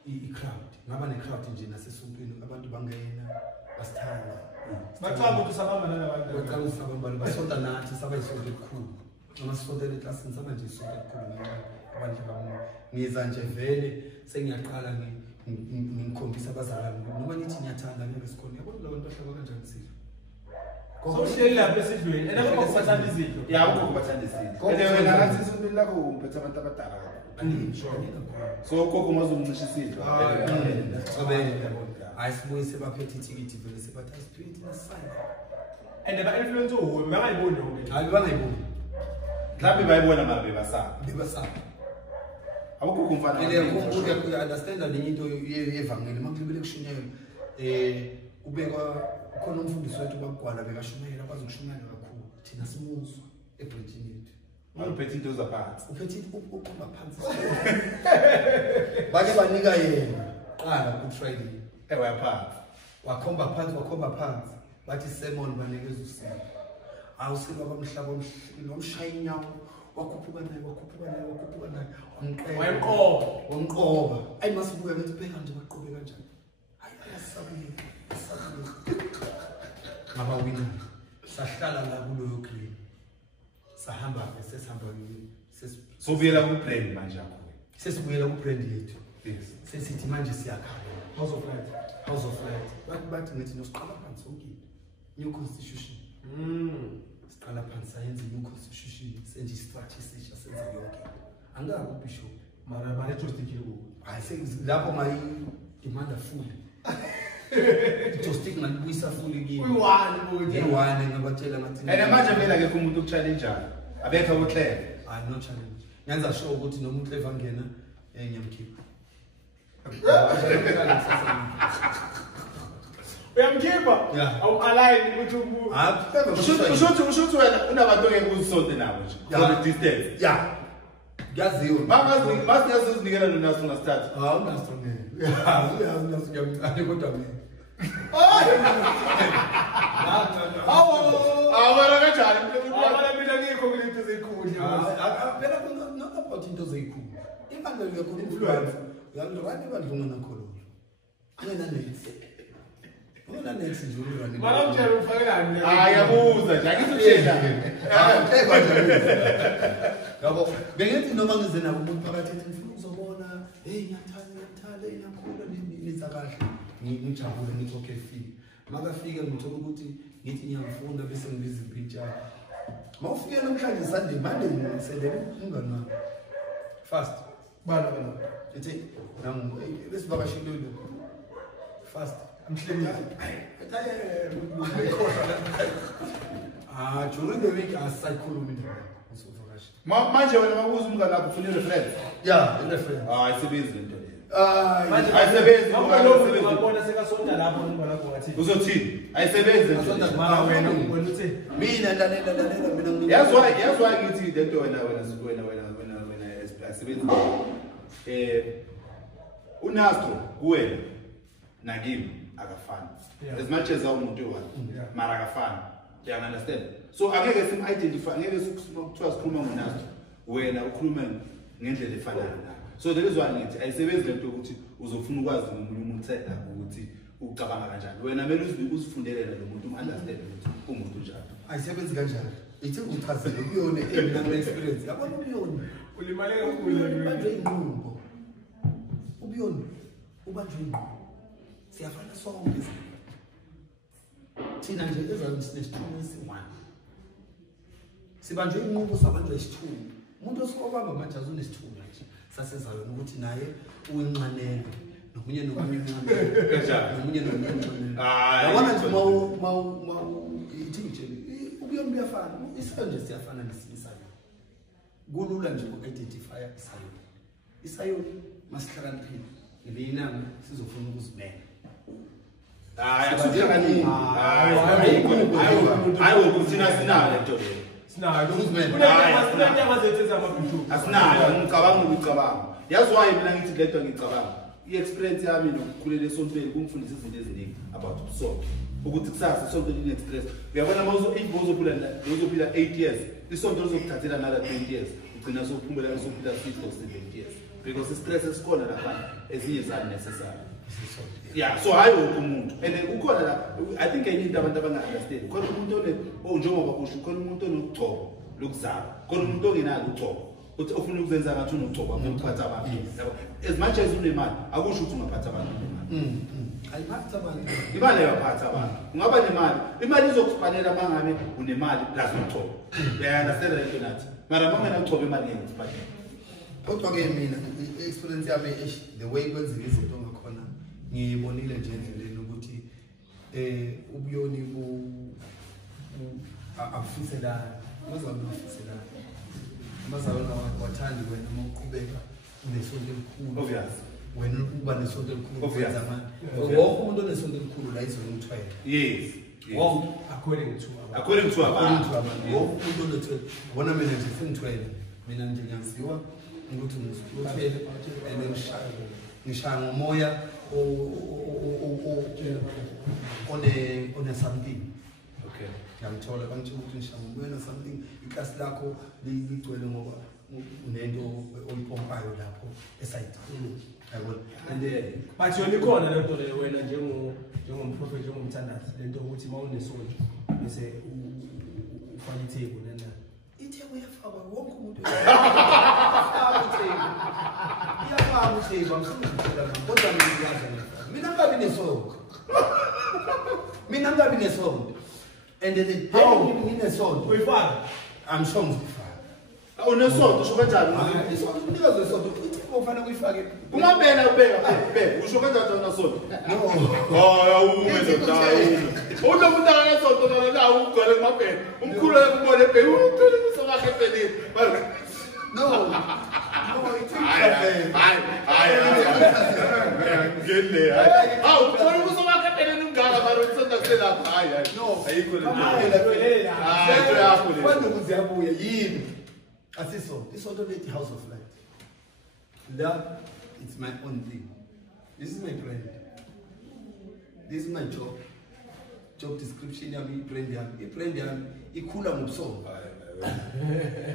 i-crowd. Ngaba ne-crowd nje nasesontweni abantu bangena basithanda. Bacaba ukuthi sabamba nalabantu. Bacaba ukuthi sabamba basonta nathi saba isonto elikhulu. Noma sifundele eklasini saba nje isonto elikhulu abantu bamoya. Ngiza nje vele sengiyaqala ngikhombisa abazalwane noma nithi ngiyathanda ngeke sikhona. Yabona la bantu bahlaba kanjani sizwe. Sohleli lapha esidlweni. And abakho kubathanda izidlo. Yeah, ukho kubathanda izidlo. Kodwa wena ngathi isontweni lakho umphethe abantu abadala. So ukho mazumncisha isidlo. Ayisibuye sebaphethe ithikithi vele sebathi asiphethe nasayini. And aba influencer uwe bangayiboni lonke. Hayi bangayiboni. Mhlawumbe bayibona mabe basapha. Bebasapha. Awukho kumfana. Uya understand lenye into yevangeli makulibele kushunyayela ubekwa khona umfundisi wethu bakugwala bekashumayela kwazi ukushumayela kakhulu. Thina simuzwa ebridging yethu. Uphethe into zaphansi. Uphethe ukhomba phansi. Bake banika yena qala ku Friday. Wayaphansi. Wakhomba phansi. Bathi Simon banikeza usizo. Awusiba kwamhlaba nomshaya inyawo wakhuphuka naye wamqoba ayi masibuya bethi bheka nje baqobe kanjani hayi asabuye ngaba wina sahlala la kuloyo green sahamba sesihamba sobuyela ku brand manje yakho sesibuyela ku brand yethu yes sesithi manje siyakhala House of Light. bathi ngithi nosiqala phansi sonke new constitution siqala phansi sayenza new constitution senje strategy sisha senza yonke angabe ubishop Mara ejustikile ku. hayi lapho mayi demand full just ngibuyisa full kimi Uyi-one manje. ngiyi-one ngabatshela ngathi and manje vele akekho umuntu ukuchallenge abekho uClaire hayi no challenge ngenza sure ukuthi noma uClaire angena ngiyamkhipha Uyamkhipha? Yeah. Awu-align ukuthi ushuthi wena unabantu ongeke uzisonte nabo nje for the distance yeah yaziwe masiyazi uzinikela nonaso ngasithatha unasitongela uyazi nasiyamncane kodwa mina awona kanjani Abana mina ngikho kulento zekhulu. phela not about into zeyikhulu ibandla liyakhona influence uyabona abantu badlungana kholo angena nethi Una nethi nje urani. Mara mtshela ufakelani? Ayabuza nje akithi utshela. Yabo, bengithi noma ngize nabo umuntu phakathi ethi ngifuna uzobona, hey ngiyathanda iyakhula niza kahle. Ngijabule ngithi okay fika. Makafika ngithola ukuthi ngithi ngiyafunda bese ngibiza impicture. Mawufike namhlanje Sunday Monday ngisendele umngani wami. Fast. Bala. Ethi nami besivakashile lo. Fast. During the week I psychology. Manje wena makuza umngane wakho ufuna reference. Yeah, reference. Ayisebenzi lento le. Manje ayisebenzi ngabona sekasonta lapho umngane wakho ngathi. Uzothini? Ayisebenzi lento. Wena ubona uthi mina lalela mina. Yes why ngithi lento wena ayisebenzi. Unastro kuwena nakimi akafani. As much as umuntu wani mara akafani. You understand? So angeke sim identify ngeke sikuthiwa sikhuluma ngonazo wena ukhuluma ngendlela efanayo la. So there is one ngithi ayisebenzi lento ukuthi uzofuna ukwazi ngomunye umuntu tsela ukuthi ucabanga kanjani. Wena kumele uzifundele lo muntu understand ukuthi umuntu njani. Ayisebenzi kanjani? Ithi uthazele kuyona mina experience. Yabona ubiyoni. Ulimale kakhulu manje inqubo. Ubiyoni ubanjwe inqubo. Siyafana sonke. Thina nje ezanisithume isiwani. Sibanjwe inqubo sabanjwe isithume. Umuntu osikobamba manje azunesithume nje. Sasezayo ukuthi naye uyinxanele. Nomunye inxanele. Kanjani? Nomunye inxanele. Yabona nje mau ithi nje ubuyona buyafana. Isayo nje siyafana nesimisayo. Kulula nje uku-identify isayo. Isayo masihlakaniphile. Ngebeyinami sizofuna ukuzimela. hayi asuhlakaniwe hayi ukuthina sinalo nto le sinayo kunento zethu amabhishopu asinayo ngicabanga ukucabanga yazi why mina ngithi le nto ngicabanga i-experience yami nokukhulela esontweni kungifundisa izinto eziningi about ubusonto ukuthi kusasa isonto line-express uyabona uzophila 8 years isonto lizokuthathela nala 20 years ugcina sophumela sophila 6 or 7 years because istress esikhona lapha ezinye zane-necessary yeah so hayi wonke umuntu and ukhona la I think enye into abantu abanga-understand khona umuntu njengoba kusho khona umuntu onokugcoba lokuzala khona umuntu ongenalo ugcoba uthi ufuna ukuzenza ngathi unogcoba ngokuphatha abantu as much as unemali akusho ukuthi ungaphatha abantu nemali ayiphatha abantu imali ayaphatha abantu ungaba nemali imali izokufanele mangabe unemali plus ugcoba uyaunderstand lento nathi mara mangena ugcoba imali ngeke kufanele kodwa ke mina experience yami the way kwenzeka izinto ngakhona ngiyibonile nje endleleni ukuthi ubuyoni afisela mazawufisela amazawona wathandi wena mawuqhubeka unesonto elikhulu obvious wena uba nesonto elikhulu obvious wonke umuntu onesonto elikhulu la izomthwele yes according to abantu wonke umuntu onethwele bona mina nje sengithwele mina nje ngiyaziwa ukuthi ngizithwele and ngishaya ngomoya one something okay ngiyamthola bangitshela ukuthi ngishaya ngomoya something iklasi lakho ligcwele ngoba unento oyipompayo lapho esayidi yabona and but yona ikhona le nto leyo wena njengomprofeti njengomthandazi lento ukuthi mawunesonto bese ufaka ithebo lena ithebo yafakwa wonke umuntu iyafaka ithebo amsungula kodwa mina ngabi nesonto and the day nginesonto uyifaka I'm sure ngifaka unesonto usho kanjani isonto unikeza isonto ithebo ufanele uyifake ungabena ubeka usho kanjani unesonto unomuntu akanesonto la ugcwele kumabhena umkhulu ekubona ebheka uthole kusokakhe ebhenini ngene hayi uthole kusokakhe ebhenini ungaka mara uthanda selapha hayi no ayikho le hayi kwani ukuziyabuya yini asisonto isonto lethi house of light that it's my own thing. This is my brand. This is my job description yami brand yami ikhula ngobusonto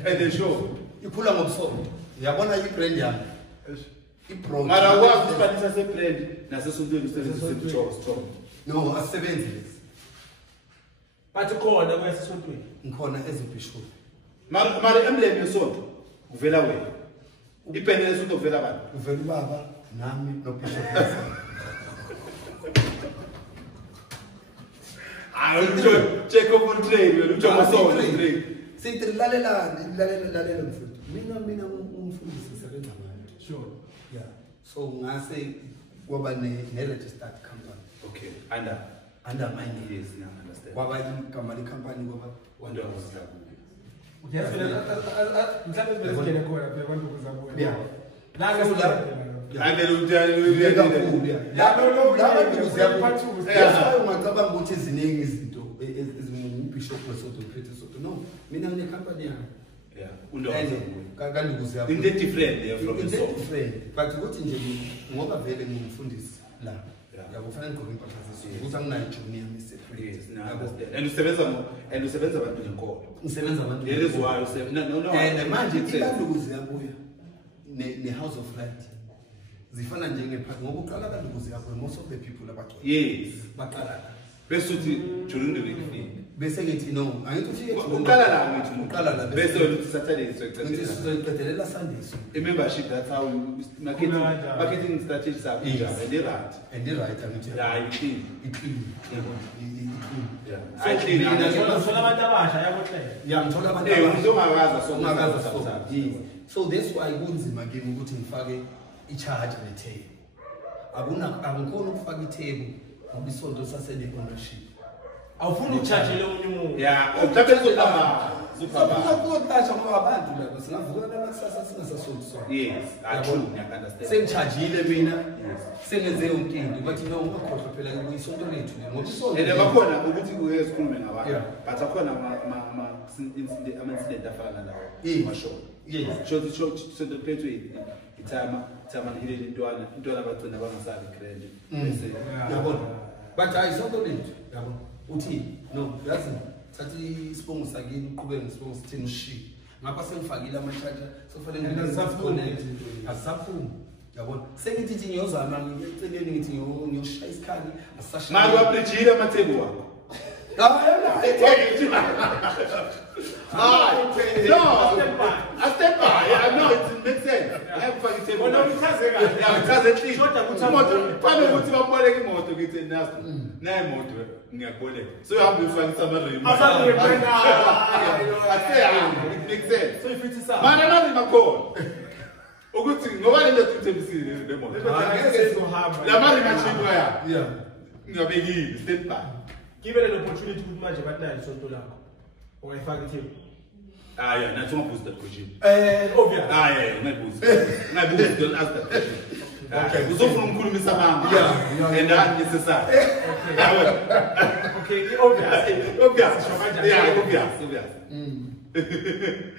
and show ikhula ngobusonto yabona ibrand yami ibro mara wazi ukubalisa sebrand nasesontweni strong no asebenzi lesi but khona kwesesontweni ngikhona as a bishop mara emblem yesonto uvela wena ipende lesonto uvela abantu uvela ubaba nami no bishop check up on trade ujo masonto trade sithi lalela mfuthu mina umfundisi sebenza ngayo sure yeah so ngase kwaba ne-registered company okay under my name yes now understand kwaba igama le-company kwaba wonder was mhlawumbe bezigene khona phela kwantu kuzabuya yeah ungacabanga ukuthi eziningi izinto ezingubishop wesonto uphethe isonto no mina ngine-company yami kanti into different there from the song different but ukuthi nje ngoba vele ngumfundisi la yabo kufanele ngigqoke impahla zesonto ukuthi anginayo ijoni yami separate and usebenza abantu ngenkolo ngisebenza abantu yelizwayo and manje ikanduku ziyabuya ne-house of light zifana njengephathi ngoba uqala kanduku ziyabuya most of the people abagcwele yes baqala la bese uthi during the week bese ngithi no angithi ufike uqala la ngithi uqala la bese uthi Saturday sizoyiqedelela Sunday a membership that's how marketing strategy sakho and the right angithi yeah clean I clean ngithola abantu abasha yeah ngithola abantu abasha ungakaza so that's why kunzima kimi ukuthi ngifake i-charge ne-table akukhona ukufaka i-table ngoba isonto sasene ownership awufuni ukucharge lo munye umuntu yeah mhlawumbe Sokuqasha kwabantu laba singavuka nakusasa singasasonto. Yes, true, ngiyakundstand. Sengichargeile mina. Sengenze yonke into but no ungakhohlwa phela kuyisonto lethu ngoba isonto. And bakhona ukuthi kuye sikhulume ngabantu. But akhona ama-incident afana nalawo. Masho. Yes. So the place itama ngile intwana abagcina bangasabi grand. Bese yabona. But ayisonto lethu yabona. Uthi no yazi sathi isibongo sakini uqhubeke ngesibongo sithini ushi ngapha sengifakile ama-charger sofanele asisaphumi yabona sengithi ngiyozama ngiceleni ngithi ngiyoshaya isikhali asisashaya manje wabrijile amathebu wakho I step by. Yeah, no, it makes sense. I have to say, no, because at least, so you have to find somebody. It makes sense. So if it's a man, I'm not in my call. Oh, good thing. Nobody let you see the motor. The man in my chimney. Yeah. You're being step by. Give it an opportunity to match about that. Or if I get him. Ah, yeah, that's one boost that question. Obvious. Ah, yeah, my boost. My boost, don't ask that question. Okay, so from Kurumisama. Yeah, and that is the side. Okay, obvious. Yeah, obvious.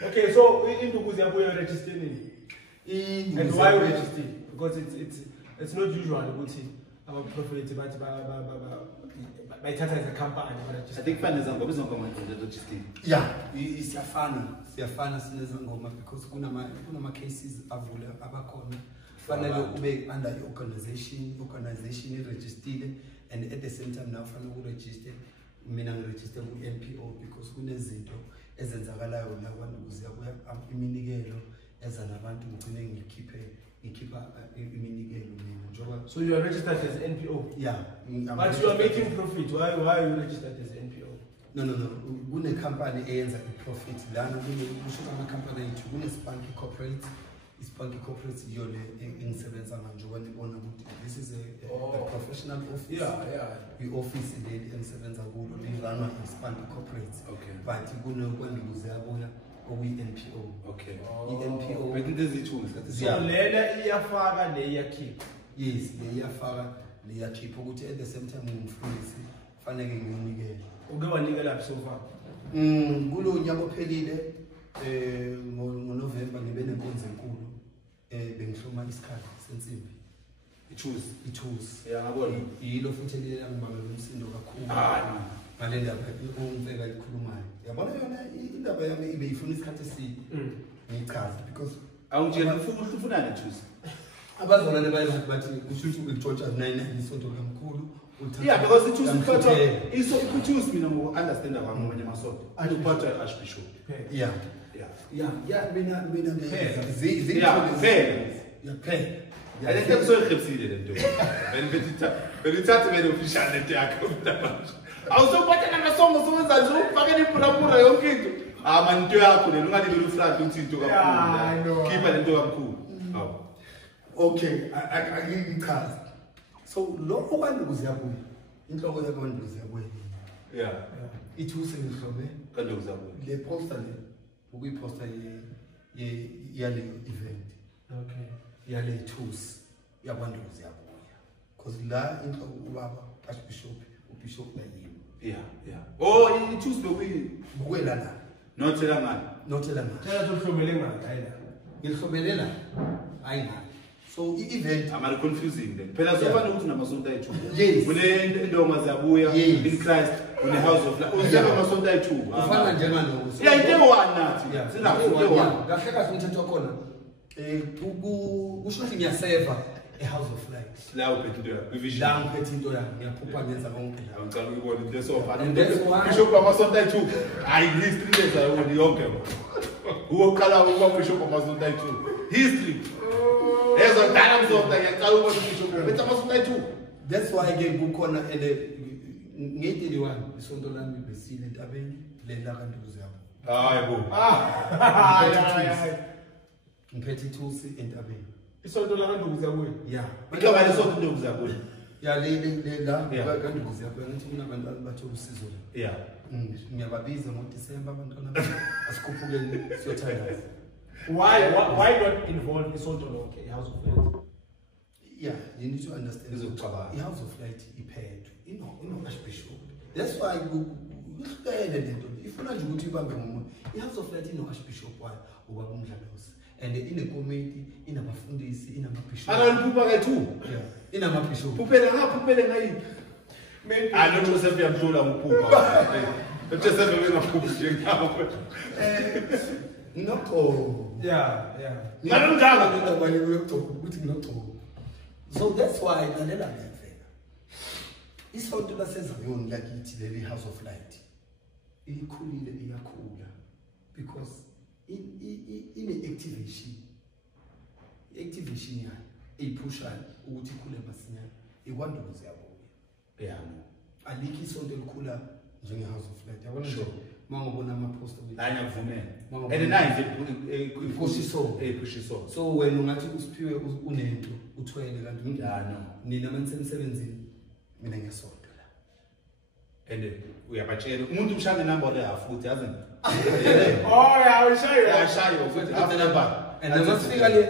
Okay, so in Nduku Ziyabuya registering. And why registering? Because it's not usual to see our profit by Tata as a company. I think fans are going to logistic. Yeah, it's Siyafana sinezangoma because kuna cases avula abakhona. Fanele ube under organization registered and at the same time now fanele register mina ngiregister ku NPO because kunezinto ezenzakalayo la kwaNduku Ziyabuya iminikelo eza nabantu ngicine ngikhipha iminikelo mina njoba. So you are registered as NPO? Yeah. But you are making profit. Why are you registered as NPO? No. Kune company eyenza i-profit lana kusho ama-company ethu kune-Spunky Corporate. I-Spunky Corporate iyo le engisebenza manje nibona ukuthi this is a professional office. Yeah. I-office leli engisebenza kulo liranwa i-Spunky Corporate. Okay. But kwaNduku Ziyabuya okuyi-NPO. Okay. I-NPO. But it is the truth. So lena iyafaka le iyakhipha. Yes, le iyafaka le iyakhipha ukuthi at the same time ngumfundisi fanele nginikele. Uke wanikela lapho so far? Kulo nyaka ophelile ngoNovember ngibe nenkonzo enkulu bengihloma isikhathi sensimbi. Ithusi. Yeah, ngabona. Yilo futhi eliyangibambela umsindo kakhulu. Ngale ndaba umfeka ikhulumayo. Yabona yona indaba yami ibe ifuna isikhathi eside. Ngichaza because awungitshela ufuna nethusi. Abazalwane bathi kushuthi uGeorge as9 isonto kamkhulu. Yeah, because it was it choose me no understand about when you so and you part Archbishop. Yeah, mina fair. I think so succeeded into. When it started with official attack. I was so bad na masomo so nzazo pakeni pura yonke into. Amantu yakho nelungani luflat uthito kakhulu. Keep lento kakhulu. Oh. Okay, I give you cards. So lokho kwaNduku Ziyabuya inhloko yakwaNduku Ziyabuya yeah ithusi ngihlobe kwaNduku Ziyabuya le poster le ukuyiposter yale event okay yale ithusi yakwaNduku Ziyabuya because la inhloko ubaba Bishop la yini yeah oh ithusi bukwela la nothela ngani tell to hlobele ngani ayila ngihlobelela ayina. So event am confusing them. Phela sofa nokuthi namasonto ayi2. Yes. Kune indonga Ziyabuya in Christ kune house of life. Uzeba amasonto ayi2. Ufana njengalo. Yeah, into one nathi. Sinazo into one. Kahle kahle umthetho khona. Kusho ukuthi ngiyaseva house of life. La uphethe into yakho. Vision. La ngiphethe into yakho. Ngiyaphupha ngenza konke la. Ngicela ukubona into sofa. Bishop amasonto ayi2. Hayi history leza yona yonke. Uqala ukuba bishop amasonto ayi2. History. That's why again kukhona nge-31 isonto lami besile entabeni lela kaNduku Ziyabuya. Hayibo. Ngiphethe ithusi entabeni. Isonto la kaNduku Ziyabuya. Yeah. Igama lesonto Nduku Ziyabuya. Yeah, la kanti kuziyabuya ngithi kunabantu bathe usizo la. Yeah. Ngiyababiza ngoDisemba abantwana asikhuphukeni siyothandaza. Why not involve iSontolonke, House of Light? Yeah, you need to understand the House of Light iphethwe. Archbishop. That's why kuhlukene lento. Ifuna nje ukuthi ibambe ngomuntu. I-House of Light ino-Archbishop wayo ubaba uMdlalosi. And in a committee, in a fundisi, in a bishop. I don't know too. Yeah, in a bishop. Pupela ngai. I don't know if you have told them pupa. Just have a no. Yeah. So that's why I don't know. It's how to say something like the House of Light. Because in activation yayo eyiphushana ukuthi ikhule masinyane ikwantu kuziyabuya. Yeah. Alikho isonto elikhula njenge House of Light. Yabona nje mangibona ama poster wethu. Hayi ngiyavumela. And nayi push so. So wena ungathi usiphiwe unento uthwele kanti no. Nina manje mina ngiyasonto la. And uyabatshela umuntu umshaya number le half futhi yazi. Oh yeah, I will show you. Yeah, show you. Futhi after number. And then masifika le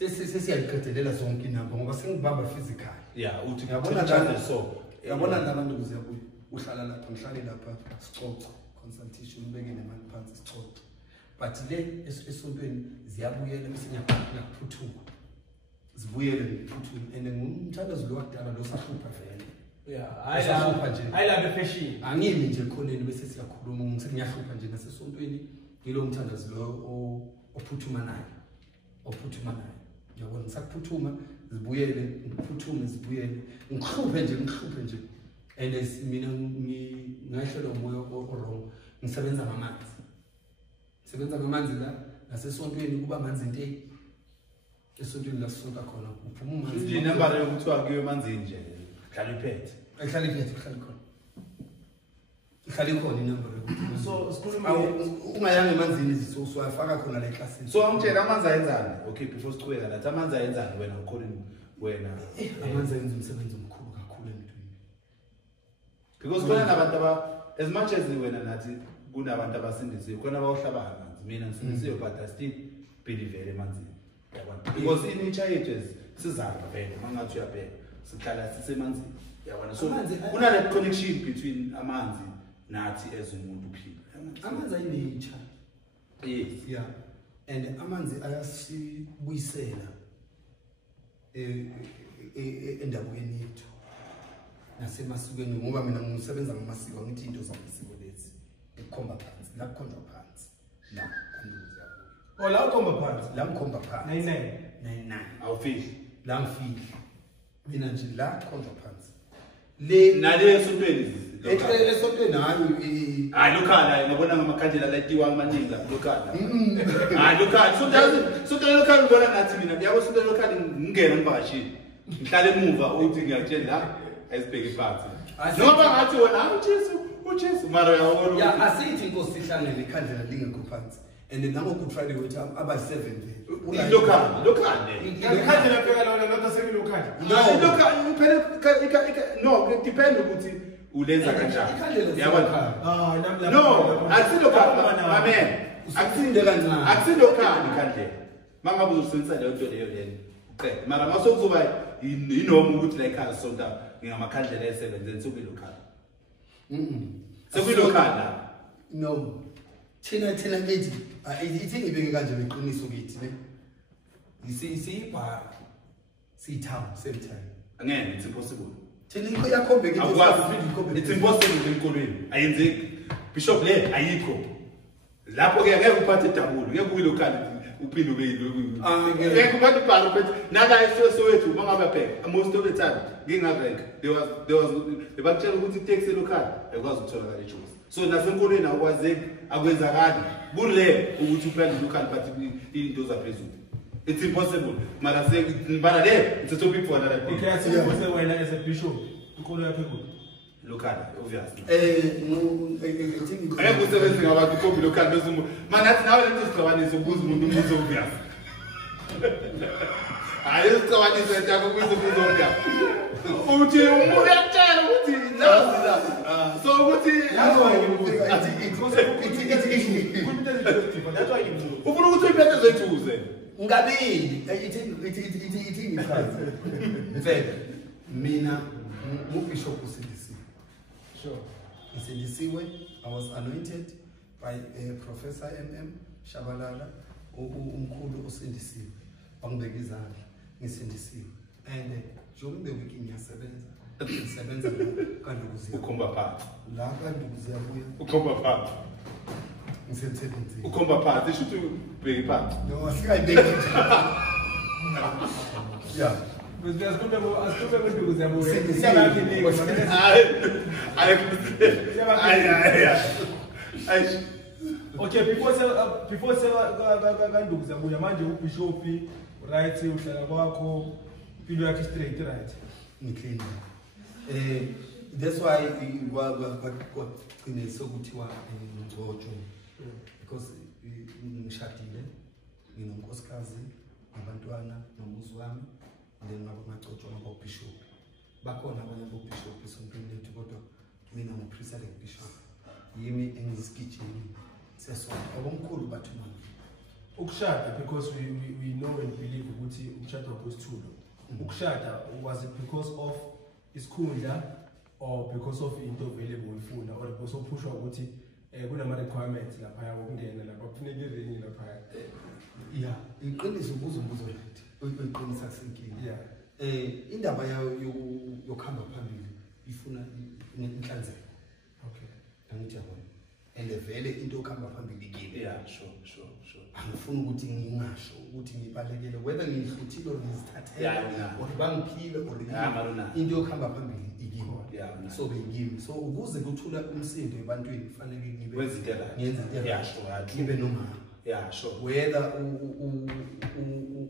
sesiyayiqedelela zonke inamba ngoba sengibamba physical. Yeah, uthi yabona njalo so. Yabona labantu kuziyabuya uhlala lapha ngihlale lapha sixoxe consultation ubeke nemali phansi sixoxe. But le esontweni ziyabuyela mesingaphuthuma. Zibuyele ngiphuthuma and ngumthandazo lo wakudala lo sahlupha vele. Yeah, I love the fashion. Angimi nje khoneni bese siyakhuluma ngiyahlupha nje nasesontweni ngilo mthandazo lo ophuthuma naye. Yabona ngisakuphuthuma zibuyele ngiphuthuma zibuyele ngihluphe nje and mina ngahlela umoya wrong ngisebenza ngamanzi la nasesontweni kuba amanzi into esontweni la sisonka khona uphuma umanzi le number yokuthiwa kuyo manzi nje hlala iphethe ihlala khona inumber yokuthi so sikhuluma ungayanga emanzini siyafaka khona la eclassini. So angitshela amanzi ayenzani? Okay, before siqhubeka lathi amanzi ayenzani wena ukhona wena? Amanzi ayenza umsebenzi omkhulu kakhulu emntwini. Because khona nabantu as much as wena nathi kunabantu abasindisiwe khona abawuhlaba amanzi. Mina ngisindisiwe but I still believe emanzini. Yabona? Because in nature yethu sizaba vele mangathi uyabheka sihlala sisemanzini. Yabona? So kuna le connection between amanzi nathi as umuntu uphila. Amanzi ayinature. Yes. Yeah. And amanzi ayasibuyisela endabweni yethu nasemasikweni ngoba mina ngisebenza ngamasiko ngithi into zamasiko lezi ukukhomba phansi la kukhonjwa phansi la kanduzi yabo la ukhomba phansi la ngikhomba phansi 99 awufihli la ngifihli mina nje la kukhonjwa phansi le nale esontweni esontweni hayi lokhala ngabona ngamakhandlela latiwa amaningi la lokhala hayi lokhala sontweni lokhala ubona nathi mina yabo sontweni lokhala ngingena ngivakashini ngihlale emuva uthi ngiyatshela la ayisibheke phansi noma ngathi wona uJesu mara yawona ya asithi inkosi ihlangene ikhandlela lingekho phansi and nango ku Friday wethi aba 7 vele lokhala ikhandlela phela lona nota sengilokhala no depend ukuthi ulenza kanjani yabona no akusilokhala amen akusinde kancane akusilokhala ikhandlela mangabe uzosebenzisa leyo nto leyo uqede mara masokuzoba inoma ukuthi la ekhaya sonta ngingamakhandlela esebenze sokuyilokhala sokuyilokhala no thina ngithi ithi ngibeke kanje beqiniso kithi ne isipha siyitown same time angeke it's impossible thina iyakhombe it's impossible enkolweni ayenzeki bishop le ayikho lapho ke ngeke uphathe idabulo ngeke uyilokhala uphinde ube ngeke uphathe ibhalo phethe nala esowethu bangabe pheka most of the time ngingarenka there was ebakutshela ukuthi itaxi lokhala ekwazi ukuthola kale choice so nasenkolweni akwazeki akwenzakali kule ukuthi uphele local but into zaphezulu it's impossible mara say ngibala le it's a topic for another day. Okay, so you say wena as a bishop inkolo yakho kude local obviously ngeke usebenze ngabantu kombi local bezumo manathi nawe lento sicabanise ukuze umuntu umuzo obvious hayi sicabanise into yakho ukuze umuzo obvious ukuthi uyakutshela ukuthi la so ukuthi ufuna ukuthi uyiphethe zethuze ngabili ithi ngichaze mfethu mina ngubishop usindisiwe Sure. Isindisiwe, I was anointed by Professor MM Shabalala, umkhulu usindisiwe. Bangibeka izandla, ngisindisiwe. And during the week ngiyasebenza kanduku Ziyabuya. ukhomba phansi La kanduku Ziyabuya. ukhomba phansi Ngisemsebenzini. ukhomba phansi isho ukuthi ubheke phansi No, asikayibeki. Yeah. Okay, before Nduku Ziyabuya manje ubishop right uhlala kwakho impilo yakhe straight right. Ngiclean. That's why kwaqinisa ukuthiwa ngcotsho because ngishadile nginonkosikazi abantwana nomuzi wami then ngabangacotshwa ngabobishop bakhona abanye abobishop esontweni lethu kodwa mina ngu-presiding bishop yimi engiyisigijini sesonto abomkhulu bathuma Ukushada because we know and believe ukuthi umshado wakwesithulo. Ukushada was it because of isikhundla or because of into available ifuna or because of pushwa ukuthi kunama requirements lapha ukungena lapha kufuneka iringi lapha. Yeah, iqiniso umbuzo lethi uyiqinisa kusenkini. Yeah. Indaba yokuhamba phambili ifuna inhlanzeko. Okay. Angijabule. And vele into yokuhamba phambili kimi. yeah sure Angifuni ukuthi ngingasho ukuthi ngibalekele whether ngihluthile or ngizithathele or bangiphile or into yokuhamba phambili ikimi. So bengimi. So ukuze kuthula umsindo ebantwini kufanele ngibe ngenze into ngibe nomama. Yeah, sure. Whether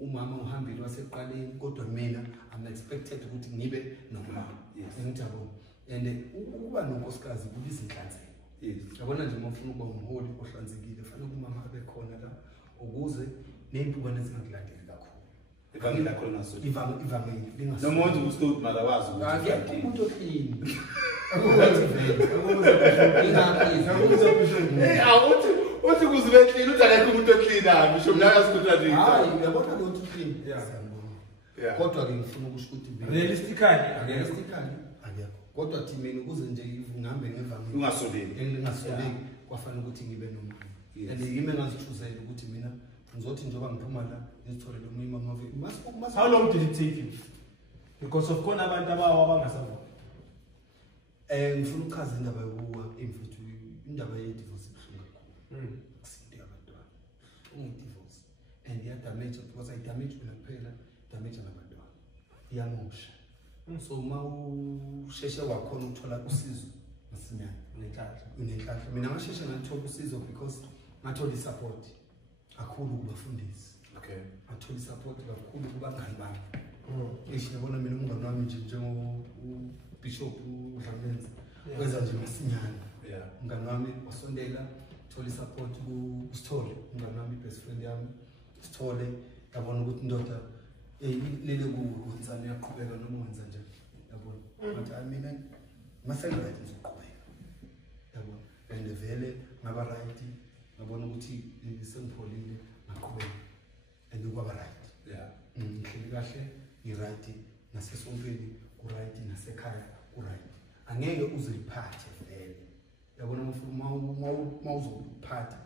umama uhambile wasekuqaleni kodwa mina I'm expected ukuthi ngibe nomama. Ngijabule. And ukuba nonkosikazi kubisa inhlanzeko. Yabona nje mafuna ukuba umholi ohlanzekile fanele umama abe khona la ukuze nempukane zingakulandeli kakhulu. Ivangeli lakho naso. Ivangeli lingaso. Nomuntu uStod malawazi ukuthi akekho umuntu oclean. uthi kuzibe clean uthi akekho umuntu oclean bisho mina yasikuthathisa Hayi uyabona lo uthi clean. Yeah. Kodwa ke ngifuna ukusho ukuthi Realistically akekho. Kodwa thimeni ukuze nje ngihambe ngevangeli ungasoleki ngingasoleki kwafanele ukuthi ngibe nomama. And yimi engazithuzela ukuthi mina ngizothi njengoba ngiphuma la ngizitholele umima maviki. How long did it take you? Because of khona abantu abawa abangasavuma. Ngifuna ukuchaza indaba yokuwa emfethu indaba ye divorce ibuhlungu. Kusinde abantwana. Ungidivorce. And ya damage because I damage mina kuphela, damage nabantwana. Iyamosha. So mawusheshe wakhona ukuthola usizo masinyane unenhlanhla. Mina ngasheshe ngathola usizo because ngathola support kakhulu kubafundisi. Okay. Ngathola support kakhulu kubangani bami. Yabona mina umngane wami nje njengo Bishop uDlamenza wenza nje masinyane. Yeah. Umngane wami wasondela thola support kuSithole umngane wami best friend yami Sithole yabona ukuthi indoda lele kuwenzana yaqhubeka noma wenza nje yabona manje mina masengathi ngizoqhubeka yabona and vele ngaba right ngabona ukuthi sengipholile ngaqhubeka and kwaba right. Yeah. Ngihleli kahle ngi-right nasesontweni ku-right nasekhaya ku-right. Angeke uziphathe vele yabona mawuzophatha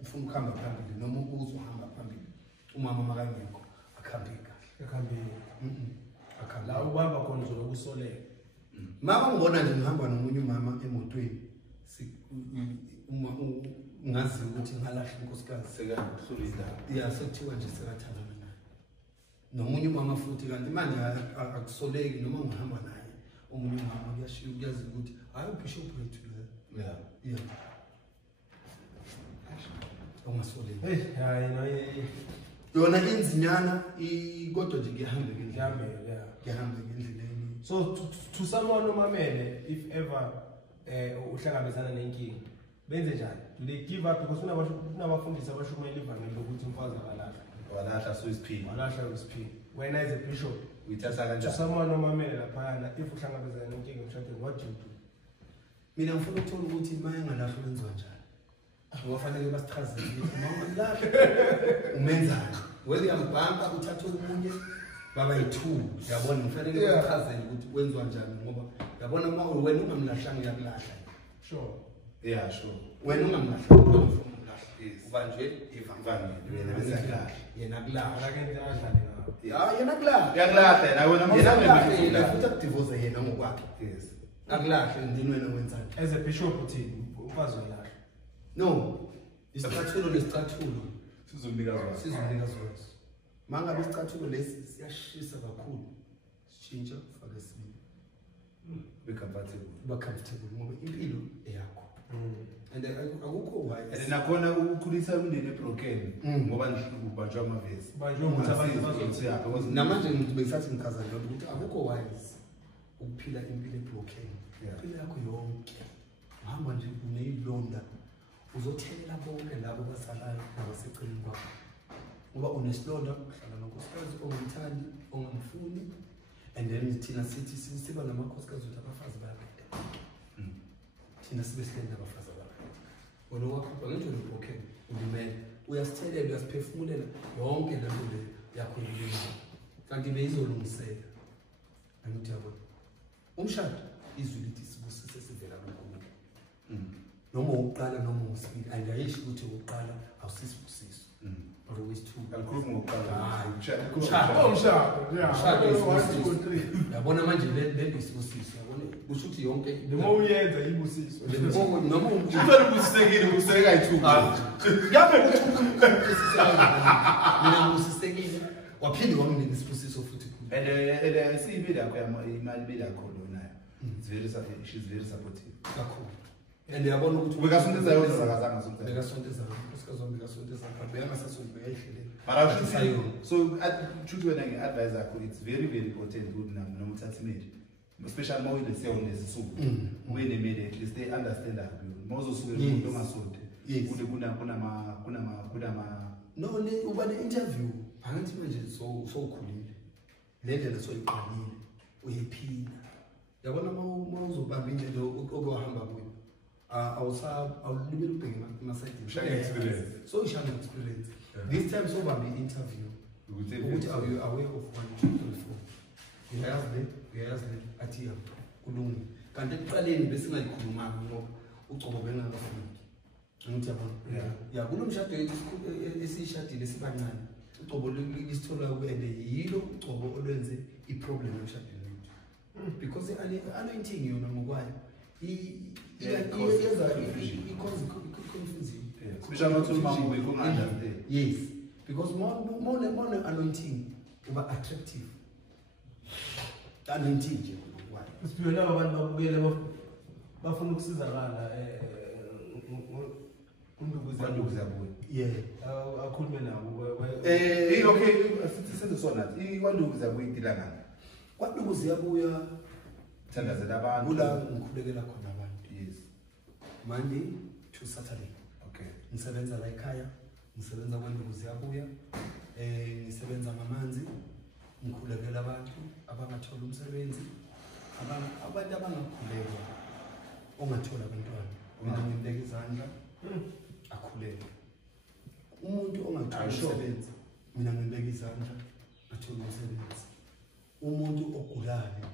ufuna ukuhamba phambili noma uzohamba phambili umama makangekho akhambe kahle akhambe La ubamba khona uzobe kusoleka. mama ngibona nje ngihamba nomunye umama emotweni ngazi ukuthi ngalahla inkosikazi sekahlulisa sekuthiwa nje sekathandana naye nomunye umama futhi kanti manje akusoleki noma ngihamba naye omunye umama kuyashiya kuyazi ukuthi hayi ubishop wethu la yeah ungasoleki yona inzinyana kodwa nje ngihamba ngendleleni. So to someone nomamele if ever uhlangabezana nenkinga benze njani? Do they give up because kunabafundisi abashumayela ivangeli ukuthi umfazi akalahla walahla so isiphila walahla isiphila. Wena as a bishop uyithatha kanjani someone omamele laphayana if uhlangabezana nenkinga emshadweni what do you do? Mina ngifuna ukuthola ukuthi uma engalahlwa wenziwa njani. Ngofanele basichazele ukuthi uma ungalahlwa umenzani. Whether uyambhanka uthathe omunye baba yi2 yabona kufanele bachazele ukuthi wenziwa njani ngoba yabona uma wena ungamlahlanga uyakulahla. Sure. Yeah, sure. Wena ungamlahlanga ufuna ukulahla. Ubanjwe ivangani Yena besakulahla. Yena kulahla. Akakenti adlale ngawo. Ya yena kulahla. Uyakulahla yena wena yena futhi akudivorce yena ngokwakhe. Yes. Akulahle ndini wena wenzani? As a bishop uthini ukwazi uyalahla? No. Isicathulo lesicathulo Sizomnika zona. sizomnika zona. Manga besicathulo lesi siyashisa kakhulu. Sitshintsha ufake sibili. Be comfortable. Uba comfortable ngoba impilo eyakho. And akukho why. And nakhona ukukhulisa umndeni ebroken ngoba ngibanjwa amavesi. Banjwe ukuthi abantu bazothi namanje ngithi besathi ngikhaza njalo ukuthi akukho wise ukuphila impilo ebroken. Impilo yakho yonke uhamba nje uneyilonda uzothelela bonke labo basalayo nabaseceleni kwakho. Ngoba unesilonda uhlala nonkosikazi ongumthandi ongamfuni and then thina sithi siba namakhosikazi ukuthi abafazi bayabheda. Thina sibe silenda abafazi ababheda. Wena wakhupha ngenxa yobroken ulimele uyasithelela uyasiphefumulela yonke le nto leyo yakho yilima. Kanti beyizolungiseka. Angithi yabona. Umshado izwi lithi sibusise sivela kuNkulunkulu. Noma uqala noma usibili ayisho ukuthi uqala awusisibusiso. But always two. Alikhuluma ngokuqala. umshado. Yabona manje le isibusiso yabona kusho ukuthi yonke noma uyenza ibusiso. Noma Uthole ubusisekile ubuseka ayithuka. Ngabe mina ngusisekile waphinde wamnika isibusiso futhi. And siyibili yakho imali bili yakho lona. She's very supportive. Kakhulu. And yabona ukuthi Ubekasonteza yona zakazanga sonteza. bekasonteza usikazombi kasonteza kabeyanga sasonke yayihlele. But I should say so truth when I advise yakho it's very important ukuthi noma uthatha imali. Especially more in the sale nesisuku. When they made at least they understand that. Mozosuke umuntu ongasonto. Kude kuna No ne uba ne interview angithi manje so ukhulile. Le ndlela soyiqalile uyiphila. Yabona uma uzobamba indlela okuhamba kuyo. Awulibele ubheke ama-side experience. So you shall experience. This time so ubambe interview. Ukuthi are you aware of 1, 2, 3, 4? Uyayazi le athi kulungile. Kanti ekuqaleni bese singayikhulumanga ngoba ucobo bengakafiki. Ngithi yabona. Ya kulomshado esishadile sibancane. Ucobo lisithola kuende yilo ucobo olwenze iproblem emshadweni wethu. Because anointing yona ngokwayo yes, because more anointing uba attractive. Anointing nje ngokwayo. Sibona abantu babukele bafuna ukusizakala Nduku Ziyabuya. Yeah. Akhulume nabo. Okay, sisenze sona. Nduku Ziyabuya idila ngani? Nduku Ziyabuya thandazela abantu. Kula ngikhulekela khona abantu. Yes. Monday to Saturday. Okay. Ngisebenza la ekhaya, ngisebenza Nduku Ziyabuya. Ngisebenza ngamanzi, ngikhulekela abantu abangathola umsebenzi, abantu abangakhuleka ongathola abantwana. Mina ngibeka izandla akhuleke. Umuntu ongathola umsebenzi, mina ngibeka izandla athola umsebenzi. Umuntu ogulayo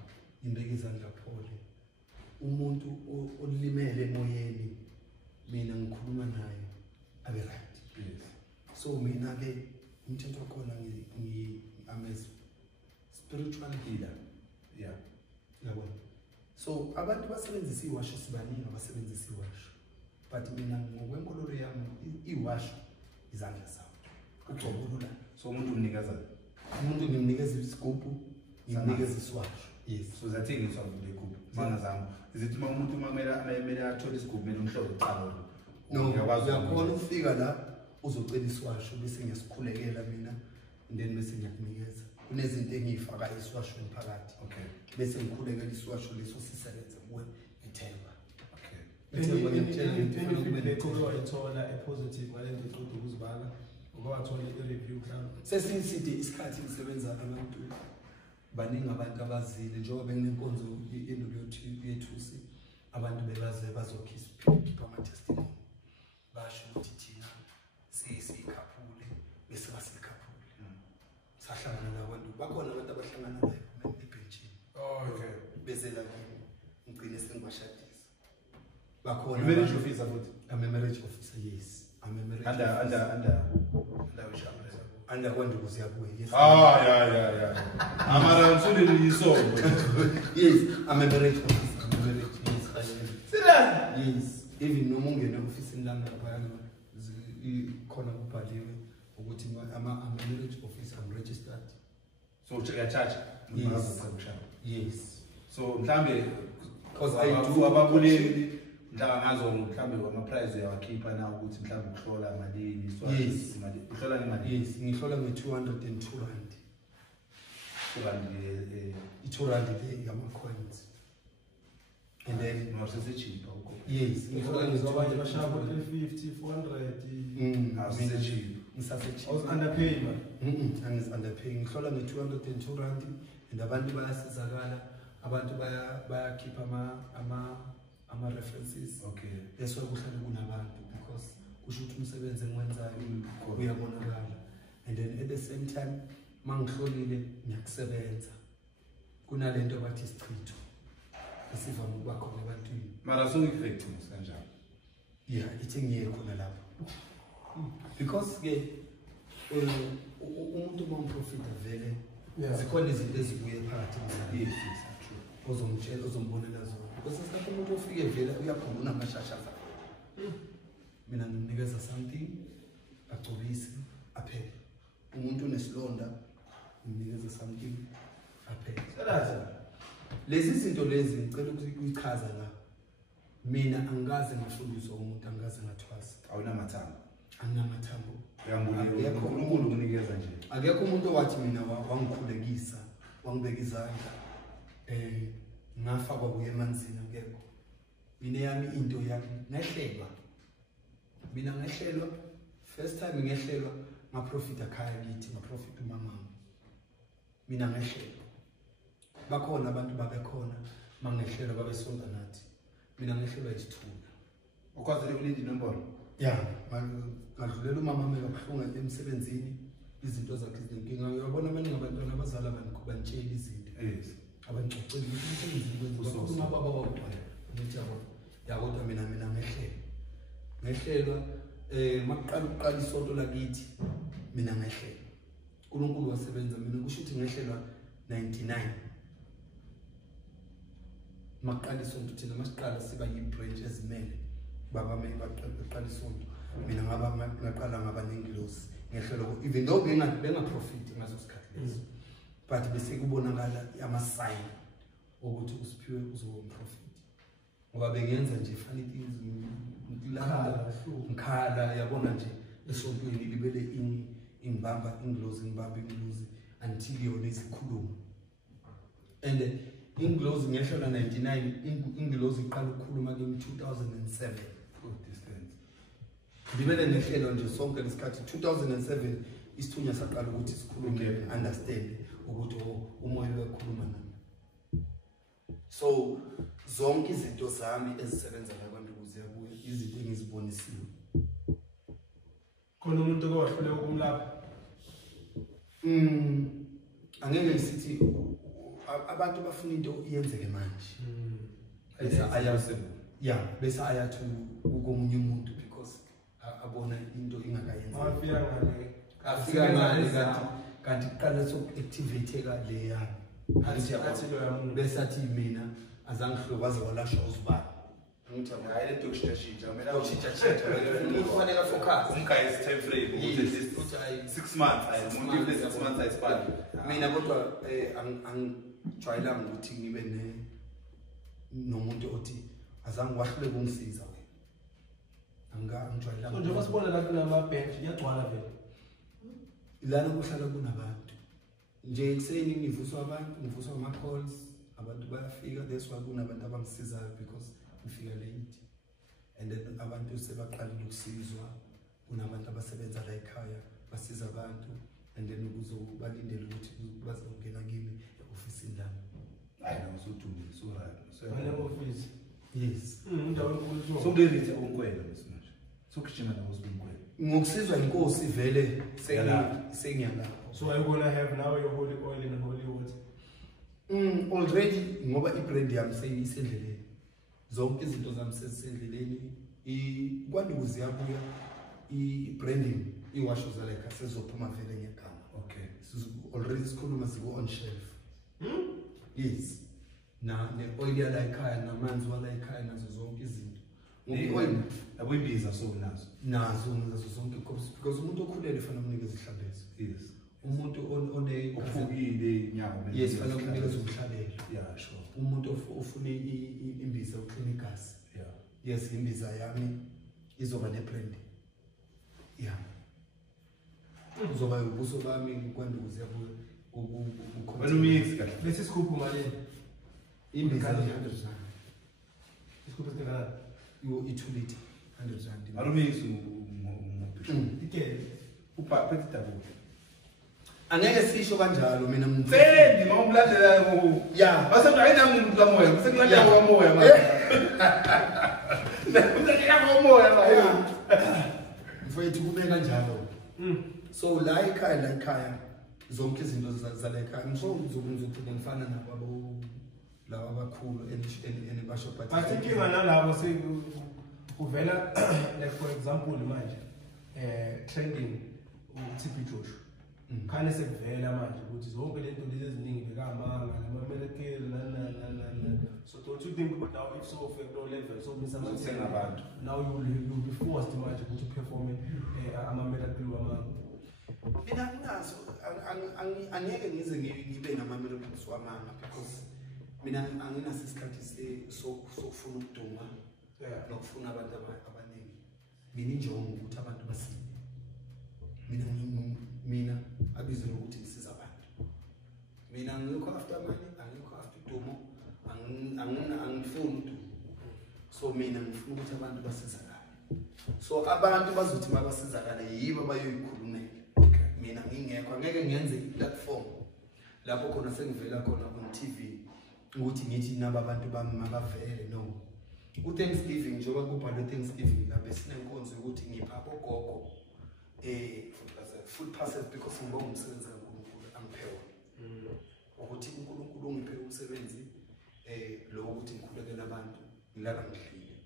ngibeka izandla phole. Umuntu olimele emoyeni mina ngikhuluma naye abe right. Yes. So mina ke umthetho khona I'm a spiritual healer. Yeah. Yabona. So abantu basebenzisa iwasho sibaningi abasebenzisa iwasho. But mina ngokwenkololo yami iwasho izandla zawo. Ucobulula. So umuntu umnikeza. Umuntu ngimnikeza isigubhu, ngimnikeza iswasho. Yes. So zathengiswa kule group. Mana zami. Izithi uma umuntu kumele athole isigubhu mina umhlobo uqala. No, uyakwazi ufika la uzocela iswasho bese ngiyasikhulekela mina then bese ngiyakunikeza. Kunezinto engiyifaka iswashweni phakathi. Okay. Bese ngikhulekela iswasho leso sisebenza kuwe ithemba. Okay. Feedback oyithola positive ngalento uqodo ukuzibala ngoba wathola i-review mhlawumbe. Sesiyiside isikhathi ngisebenza abantu baningi abantu abazile njengoba benenkonzo yethusi abantu bebaze bazokhipha ama-testimony basho ukuthi thina siyikhaphule bese basikhaphule sahlangana nabantu bakhona abantu abahlangana nayo ebhenjini okay bese la ngigcine sengibashadisa bakhona marriage officer futhi marriage officer yes marriage under which umbrella under Nduku Ziyabuya yes yeah amara usulile yisongo yes marriage officer marriage yes even noma ungena office lami lapha khona kubhaliwe ukuthi marriage officer I'm registered so uya-charge yes so mhlambe because I do ababuleli ngazo mhlambe ama-prize uyawakhipha na ukuthi mhlambe ukuhlola malini yes uhlola ngemali yes ngihlola nge-202 rand i-2 rand le yama-coins and then nosesechipha ukho yes ngihlola ngizobanye bashaka 350 400 ngisasechipha underpay man angiz-underpay ngihlola nge-202 rand and abantu bayasizakala abantu bayakhipha ama-references okay that's why kuhlale kunabantu because kusho ukuthi umsebenzi engiwenzayo uyabonakala and then at the same time mangihlolile ngiyakusebenza kunalento bathi isichitho esivame ukuba khona ebantwini mara sokuyifactings kanjani yeah ithi ngiye khona lapho because-ke umuntu uma umprofita vele zikhona izinto ezibuye phakathi ozomtshela ozombonela zona because isikhathi umuntu ofike vela uyakhona unamashasha mina ngimnikeza something agcobise aphele umuntu unesilonda ngimnikeza something aphele lezi zinto lezi ngicela ukuthi uyichaza la mina angikaze ngafundiswa umuntu angikaze ngathwasa awunamathambo anginamathambo uyambuleka uNkulunkulu ukunikeza nje akekho umuntu owathi mina wangikhulekisa wangibeka izandla ngafakwa kuye emanzini akekho mina yami into yami ngehlelwa mina ngehlelwa first time ngehlelwa ngaprofita khaya kithi ngaprofita umama mina ngehlelwa bakhona abantu babekhona mangehlelwa babesonda nathi mina ngehlelwa isithuna ukwazile ukulindi inombolo yeah ngadlulela umama wami kabuhlungu emsebenzini izinto zakhe izinkinga uyabona abaningi abantwana abazali abantu bantshela izinto yes abangicocela umsebenzi kwenza uma baba wabona ngijabo yakodwa mina ngehlelwa maqala isonto lakithi mina ngehlelwa uNkulunkulu wasebenza mina kusho ukuthi ngehlelwa 99 maqala isonto thina masiqala siba yi-branch ezimele baba manje baqala isonto mina ngaqala ngabanengilosi ngehlelwa even though bengaprofiti ngaso sikhathi leso but bese kubonakala ama-sign ukuthi usiphiwe uzomprofit ngoba bengenza nje funny things ngikhala yabona nje esontweni libele ingibamba ingilozi until yona isikhuluma and ingilozi ngehlelwa 99 ingilozi iqala ukukhuluma kimi 2007 ngibele ngehlelwa nje sonke lesikhathi 2007 isithunya saqala ukuthi sikhulume understand ukuthi umoya wekhuluma nami so zonke izinto zami ezisebenza labantu kuziyabuya izinto engizibonisiwe khona umuntu owahluleka ukumlapha angeke ngisithi abantu bafuna into iyenzeke manje bese ayathi komunye umuntu because abona into ingakayenzi afika ngale kanti kuqala soku-activate-eka le yami bese athi mina azangihlobo waze walashwa uzibani ngithi hayi lento yokushintsha mina kufanele focus umguys time frame ukuthi at least 6 months umuntu if 6 months ayisiphala mina kodwa angijwayelanga ukuthi ngibe nomuntu othi azange wahluleka ungisiza angijwayelanga so njengoba sibona la kunama-bench kuyagcwala vele lana kuhlala kunabantu nje ekuseni ngivuswa ama-calls abantu bayafika that's why kunabantu abangisizayo because ngifika late and then abantu sebaqalile ukusizwa kunabantu abasebenza la ekhaya basiza abantu and then ukuze balindele ukuthi bazongena kimi office in London. I know, so too, so right. Office. Yes. So they reach Ngwenya this much. So Kichima was Ngwenya. Ngokusizwa inkosi vele sengiyalapho. So are you gonna have now your holy oil and holy water? Already ngoba ibrand yami seyisendleleni. Zonke izinto zami sezisendleleni. Kwanduku Ziyabuya i-branding iwasho zaleka sezophuma vele ngegama. Okay. Already sikhuluma siku on shelf. Yes. Na ne oil yala ekhaya namanzi wala ekhaya nazo zonke izinto. Ngoba Abuyimbiza so nazo. Nazo zonke because umuntu okhulele fanele umnikeze ihlabezo. Yes. Umuntu ophukile inyawo. Yes, fanele umnikeze umhlabelo. Yeah, sure. Umuntu ofuna imbiza uclinicus. Yeah. Yes, imbiza yami izoba nebrand. Yeah. Uzoba ubuso bami kwanduku Ziyabuya When we mix kahle. Let's scoop mali. imbiza 100 rand. Scoop is gonna. You 2 liter 100 rand. Alumix Ike. uphethe tabu. Angeke sisho kanjalo mina Sendi ngomlandela ngo. Yeah. Base ayina umuntu kamoya, sekulandela kamoya manje. Ndakela kamoya manje. Mfowethu kube kanjalo. So la ekhaya zonke izinto zala ekhaya ngizokuthi ngifana nabo laba abakhulu enibasho but I think inga nalabo kuvela like for example manje trending uTP Joshua. Khane sekuvela manje ukuthi zonke lento lezi eziningi bekamanga nama-medical so don't you think now if so affect no level so misa abantu now you'll be forced manje ukuthi perform ama-medical wamanga. mina nginazo angeke ngize ngibe nama-miracles wamanga because mina anginaso isikhathi sokufuna ukuduma nokufuna abantu abaningi. Mina injongo ukuthi abantu basinde. Mina abizwe ukuthi ngisiza abantu. Mina ngikho after money, angikho after udumo, angifuni udumo. So mina ngifuna ukuthi abantu basizakale. So abantu bazothi mabasizakale yibo bayoyikhulumela. Mina ngingekho angeke ngenze i-platform lapho khona sengivela khona on TV ukuthi ngithi naba abantu bami mabavele no. Thanksgiving njengoba kubhalwe Thanksgiving lapho sinenkonzo ukuthi ngipha abogogo food parcels because ngibonga umsebenzi kaNkulunkulu angiphewa. Ukuthi uNkulunkulu ungiphe umsebenzi lo ukuthi ngikhulekele abantu ngilala ngidlile.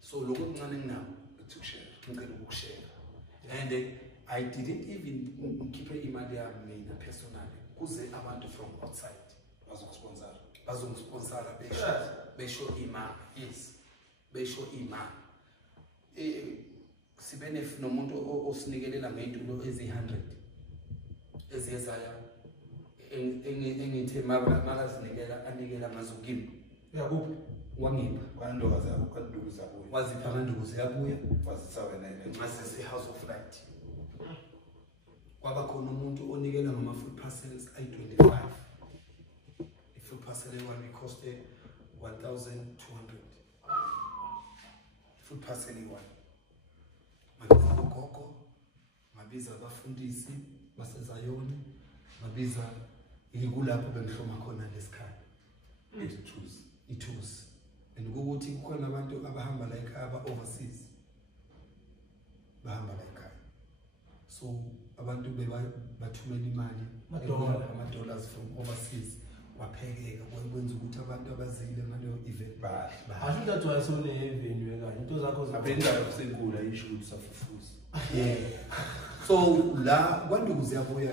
So lokho kuncane nginako ukushare ngicela ukushare. And I didn't even keep imali yami mina personally kuze abantu from outside bazokusponsora besho imali. Yes, besho imali. Sibenef nomuntu osinikelela ngeyintulo ezi100 eziyezaya engithe makazinikela anikela ngazo kimi Yakuphi wangipha kwandoka zabo kwanduku zabo wazipha kanduku Ziyabuya wazisa wena ngasise House of Light. Kwaba khona umuntu onikela ngama food parcels ayi25. I-food parcel one cost 1,200. Food parcel one. Mabiza ugogo, mabiza abafundisi basezayoni, mabiza ikulapho bengihloma khona lesikhaya. Ithusi. And ukuthi kukhona abantu abahamba la ekhaya overseas. Bahamba la ekhaya. So abantu bathumela imali ama-dollars from overseas waphekeka kwenza ukuthi abantu abazile ngaleyo event bahle. I think that's why so ne-venue kanye into zakho aphendala kusenkula isho ukuthi safufuza. Yeah. So la kwanduku Ziyabuya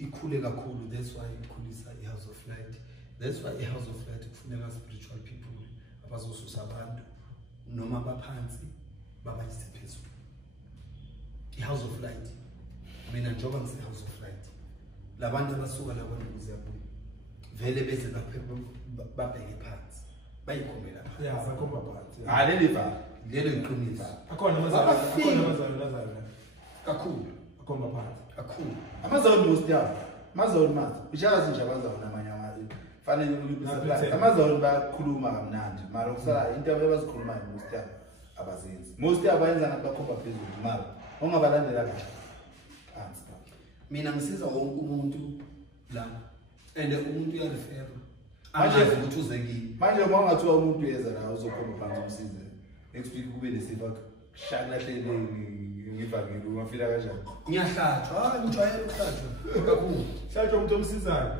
ikhule kakhulu. That's why ikhulisa i-House of Light. That's why i-House of Light kufuneka spiritual people abazosusa abantu noma baphansi babayise phezulu. I-House of Light mina njengoba ngise-House of Light labantu abasuka la kwanduku Ziyabuya vele beze babheke phansi bayikhombela phansi. Yeah, bakhomba phansi. Lelo iqiniso. Akhona amazalo kakhulu akhomba phansi. Kakhulu. Amazawuni mostly amazawuni mazi ishaka nje abazawu namanye amazwi fanele ukuthi amazawuni bakhuluma kamnandi mara kusala into abazikhulumayo mostly abazenzi mostly abayenza ngathi bakhomba phezulu mara ongabalandela kahle phansi. Mina ngisiza wonke umuntu la and umuntu uyarefera Manje ukuthi uze kimi manje uma ungathiwa umuntu yeza la uzokhomba phansi umsize next week kube nesifa shakulahlele ngivakile ungafila kanjani ngiyahlatshwa ngijwayele ukuhlatshwa kakhulu hlatshwa umuntu omsizayo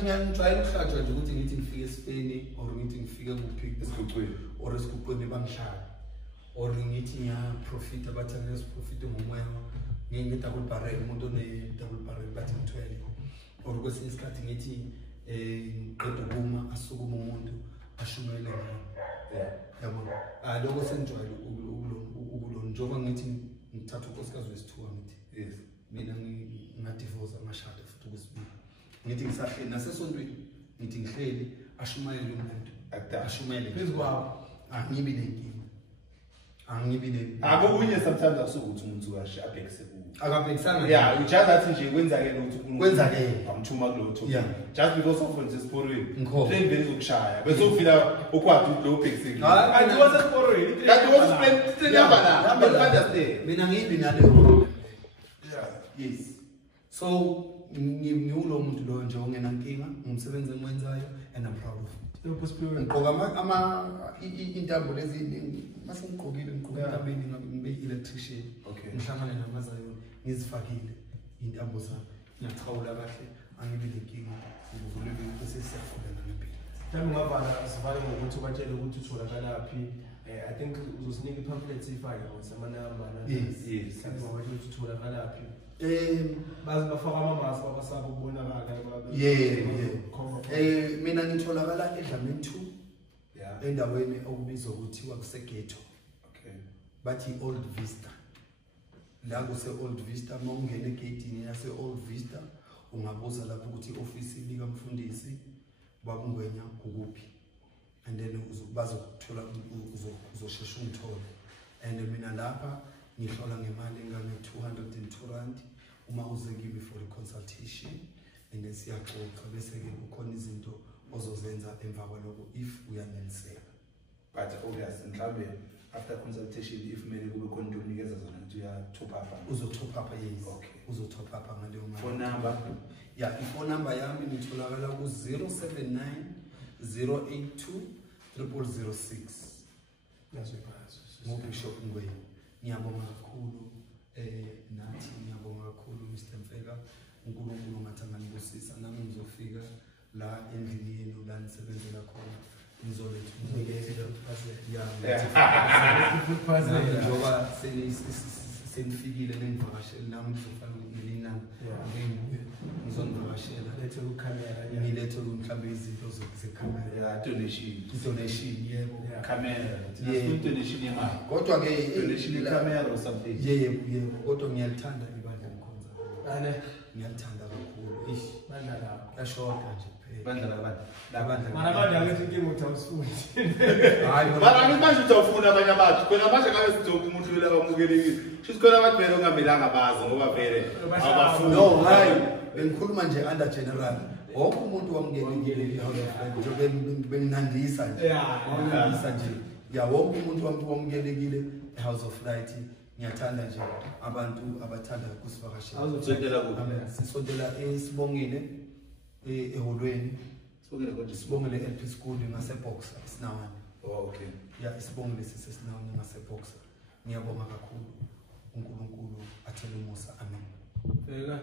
ngiyajwayele ukuhlatshwa nje ukuthi ngithi ngifike esipeni or ngithi ngifike kuphi esigucweni or esigucweni bangihlala or ngithi ngiyaprofita bathi angiyasiprofite ngomoya ngi-double barrel umuntu one-double barrel bathi ngithwele or kwesinye isikhathi ngithi ngiqeda ukuma asukuma umuntu ashumele ngayo yabona lokho sengijwayele ukulo njengoba ngithi ngithatha unkosikazi wesithuka ngithi yes mina ngadivorce amashada futhi okwesibili ngithi ngisahleli nasesontweni ngithi ngihleli ashumayele umuntu ashumele phezu kwawo angibi nenkinga akunye sometimes akusukuthi umuntu uyasha abhekise kuwo akabhekisanga yeah ujazi athi nje kwenzakele ukuthi kwenzakele amthuma kulotho yeah just because of what's sporweni Ngikho. train vele zokushaya bese ufika ukwathi lo bhekise kanti wasesporweni kanti wosipend number la understand mina ngibi naleyo yeah yes so ngiwulo muntu lo nje ongena nkinga ngumsebenzi engiwenzayo and I'm proud of it ngigqoka intambo lezi mase ngigqokile intambeni ngibe electrician okay ngihlangane namazayoni ngizifakile intambo zami ngiyachawula kahle angibe lenkinga ngivulele bese siyafunda ngempilo mhlawumbe ungavala sivale ngokuthi ubatshele ukuthi utholakalaphi I think uzosinika i-pamphlets ifake ngosamanamba yes ngoba ukuthi utholakalaphi bafaka amamask abasaba ukubonakala mina ngitholakala eDlamini 2 yeah endaweni okubizwa ukuthiwa kuseGhetto okay bathi Old Vista la kuse Old Vista mawungena egatini yase Old Vista ungabuza lapho ukuthi office lika mfundisi babungwenya ukuphi and then bazokuthola uzoshesha umthole and mina lapha ngihlola ngemali engane 202 rand uma uze kimi for a consultation and then siyaxoxa bese ke kukhona izinto ozozenza emva kwaloko if uyaneliseka but obviously mhlawumbe after consultation if kumele kube khona into okunikeza zona ukuthi uya top up uzotop up yes okay uzotop up ngaleyo mali phone number yeah ifone number yami ngitholakala ku 079 082 0006 nasiphazo ngobishop Ngwenya ngiyabonga kakhulu nathi ngiyabonga kakhulu Mr Mfeka uNkulunkulu ngathanga ngibusisa nami ngizofika la endlini yenu la nisebenzela khona ngizoletha umnikelo njoba senifikile nengivakashela nami ngizofana ngelinani ngizonivakashela lethe ukhamera ngilethe mhlawumbe izinto zekhamera donation yebo camera donation yemali kodwa ke donation camera or something yebo kodwa ngiyalithanda ibandla likhonza ane ngiyalithanda kakhulu bandla lakho yashoda nje phela bandla labandla mara bandla ngithi inkinga uthawusuthi hayi mara angimazi utawufuna abanye abantu khona manje ngabe sidokho umuntu lo labamukelekile shithi khona abantu vele ongamelanga bazi ngoba vele abafuni no hayi bengikhuluma nje under general wonke umuntu wamngenile nje benginandisa nje wamnandisa nje ya wonke umuntu wamngenile House of Light ngiyathanda nje abantu abathanda kusivakashela azothontela kuphi sisondela esibongile eholweni sibongile konje sibongile LP school ngaseboxer Sinawani okay ya isibongile sisesinawani ngaseboxer ngiyabonga kakhulu uNkulunkulu athele umusa amen beka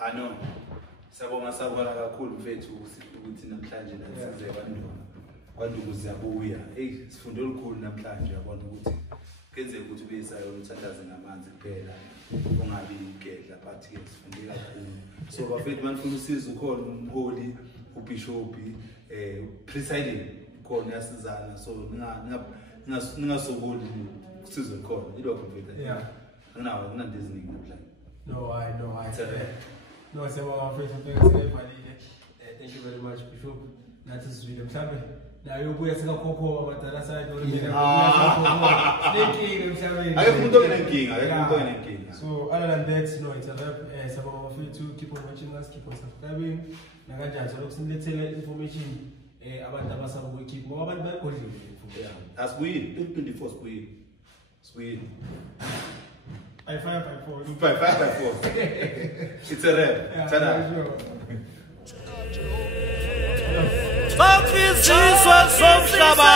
ano sabonga kakhulu mfethu ukuthi namhlanje la size kwanduku Ziyabuya sifunde olukhulu namhlanje yabona ukuthi kenzeka ukuthi ubeyisayo uthandaze ngamanzi kuphela ungabi igedla but ke sifunde kakhulu so bafethu manifuna usizo ukhona umholi ubishop presiding khona yasizana so ningasokoli usizo khona ilokho mfethu yeah anginawo kunandeziningi namhlanje no I no siyabonga mfethu seyivalile thank you very much bishop nathi sizwile mhlambe nayo kuya sikakhokho abadala side olimile mhlawumbe ayikumuntu onenkinga so other than that no it's a wrap siyabonga mfethu keep on watching us keep on subscribing nakanjani so lokusilethela information abantu abasaba ukukeep ngoba abantu bayagodlile asibuyile 2024 sibuyile I 5 by 4 it's a wrap. Yeah, Ta-da. sonke izizwe zomhlaba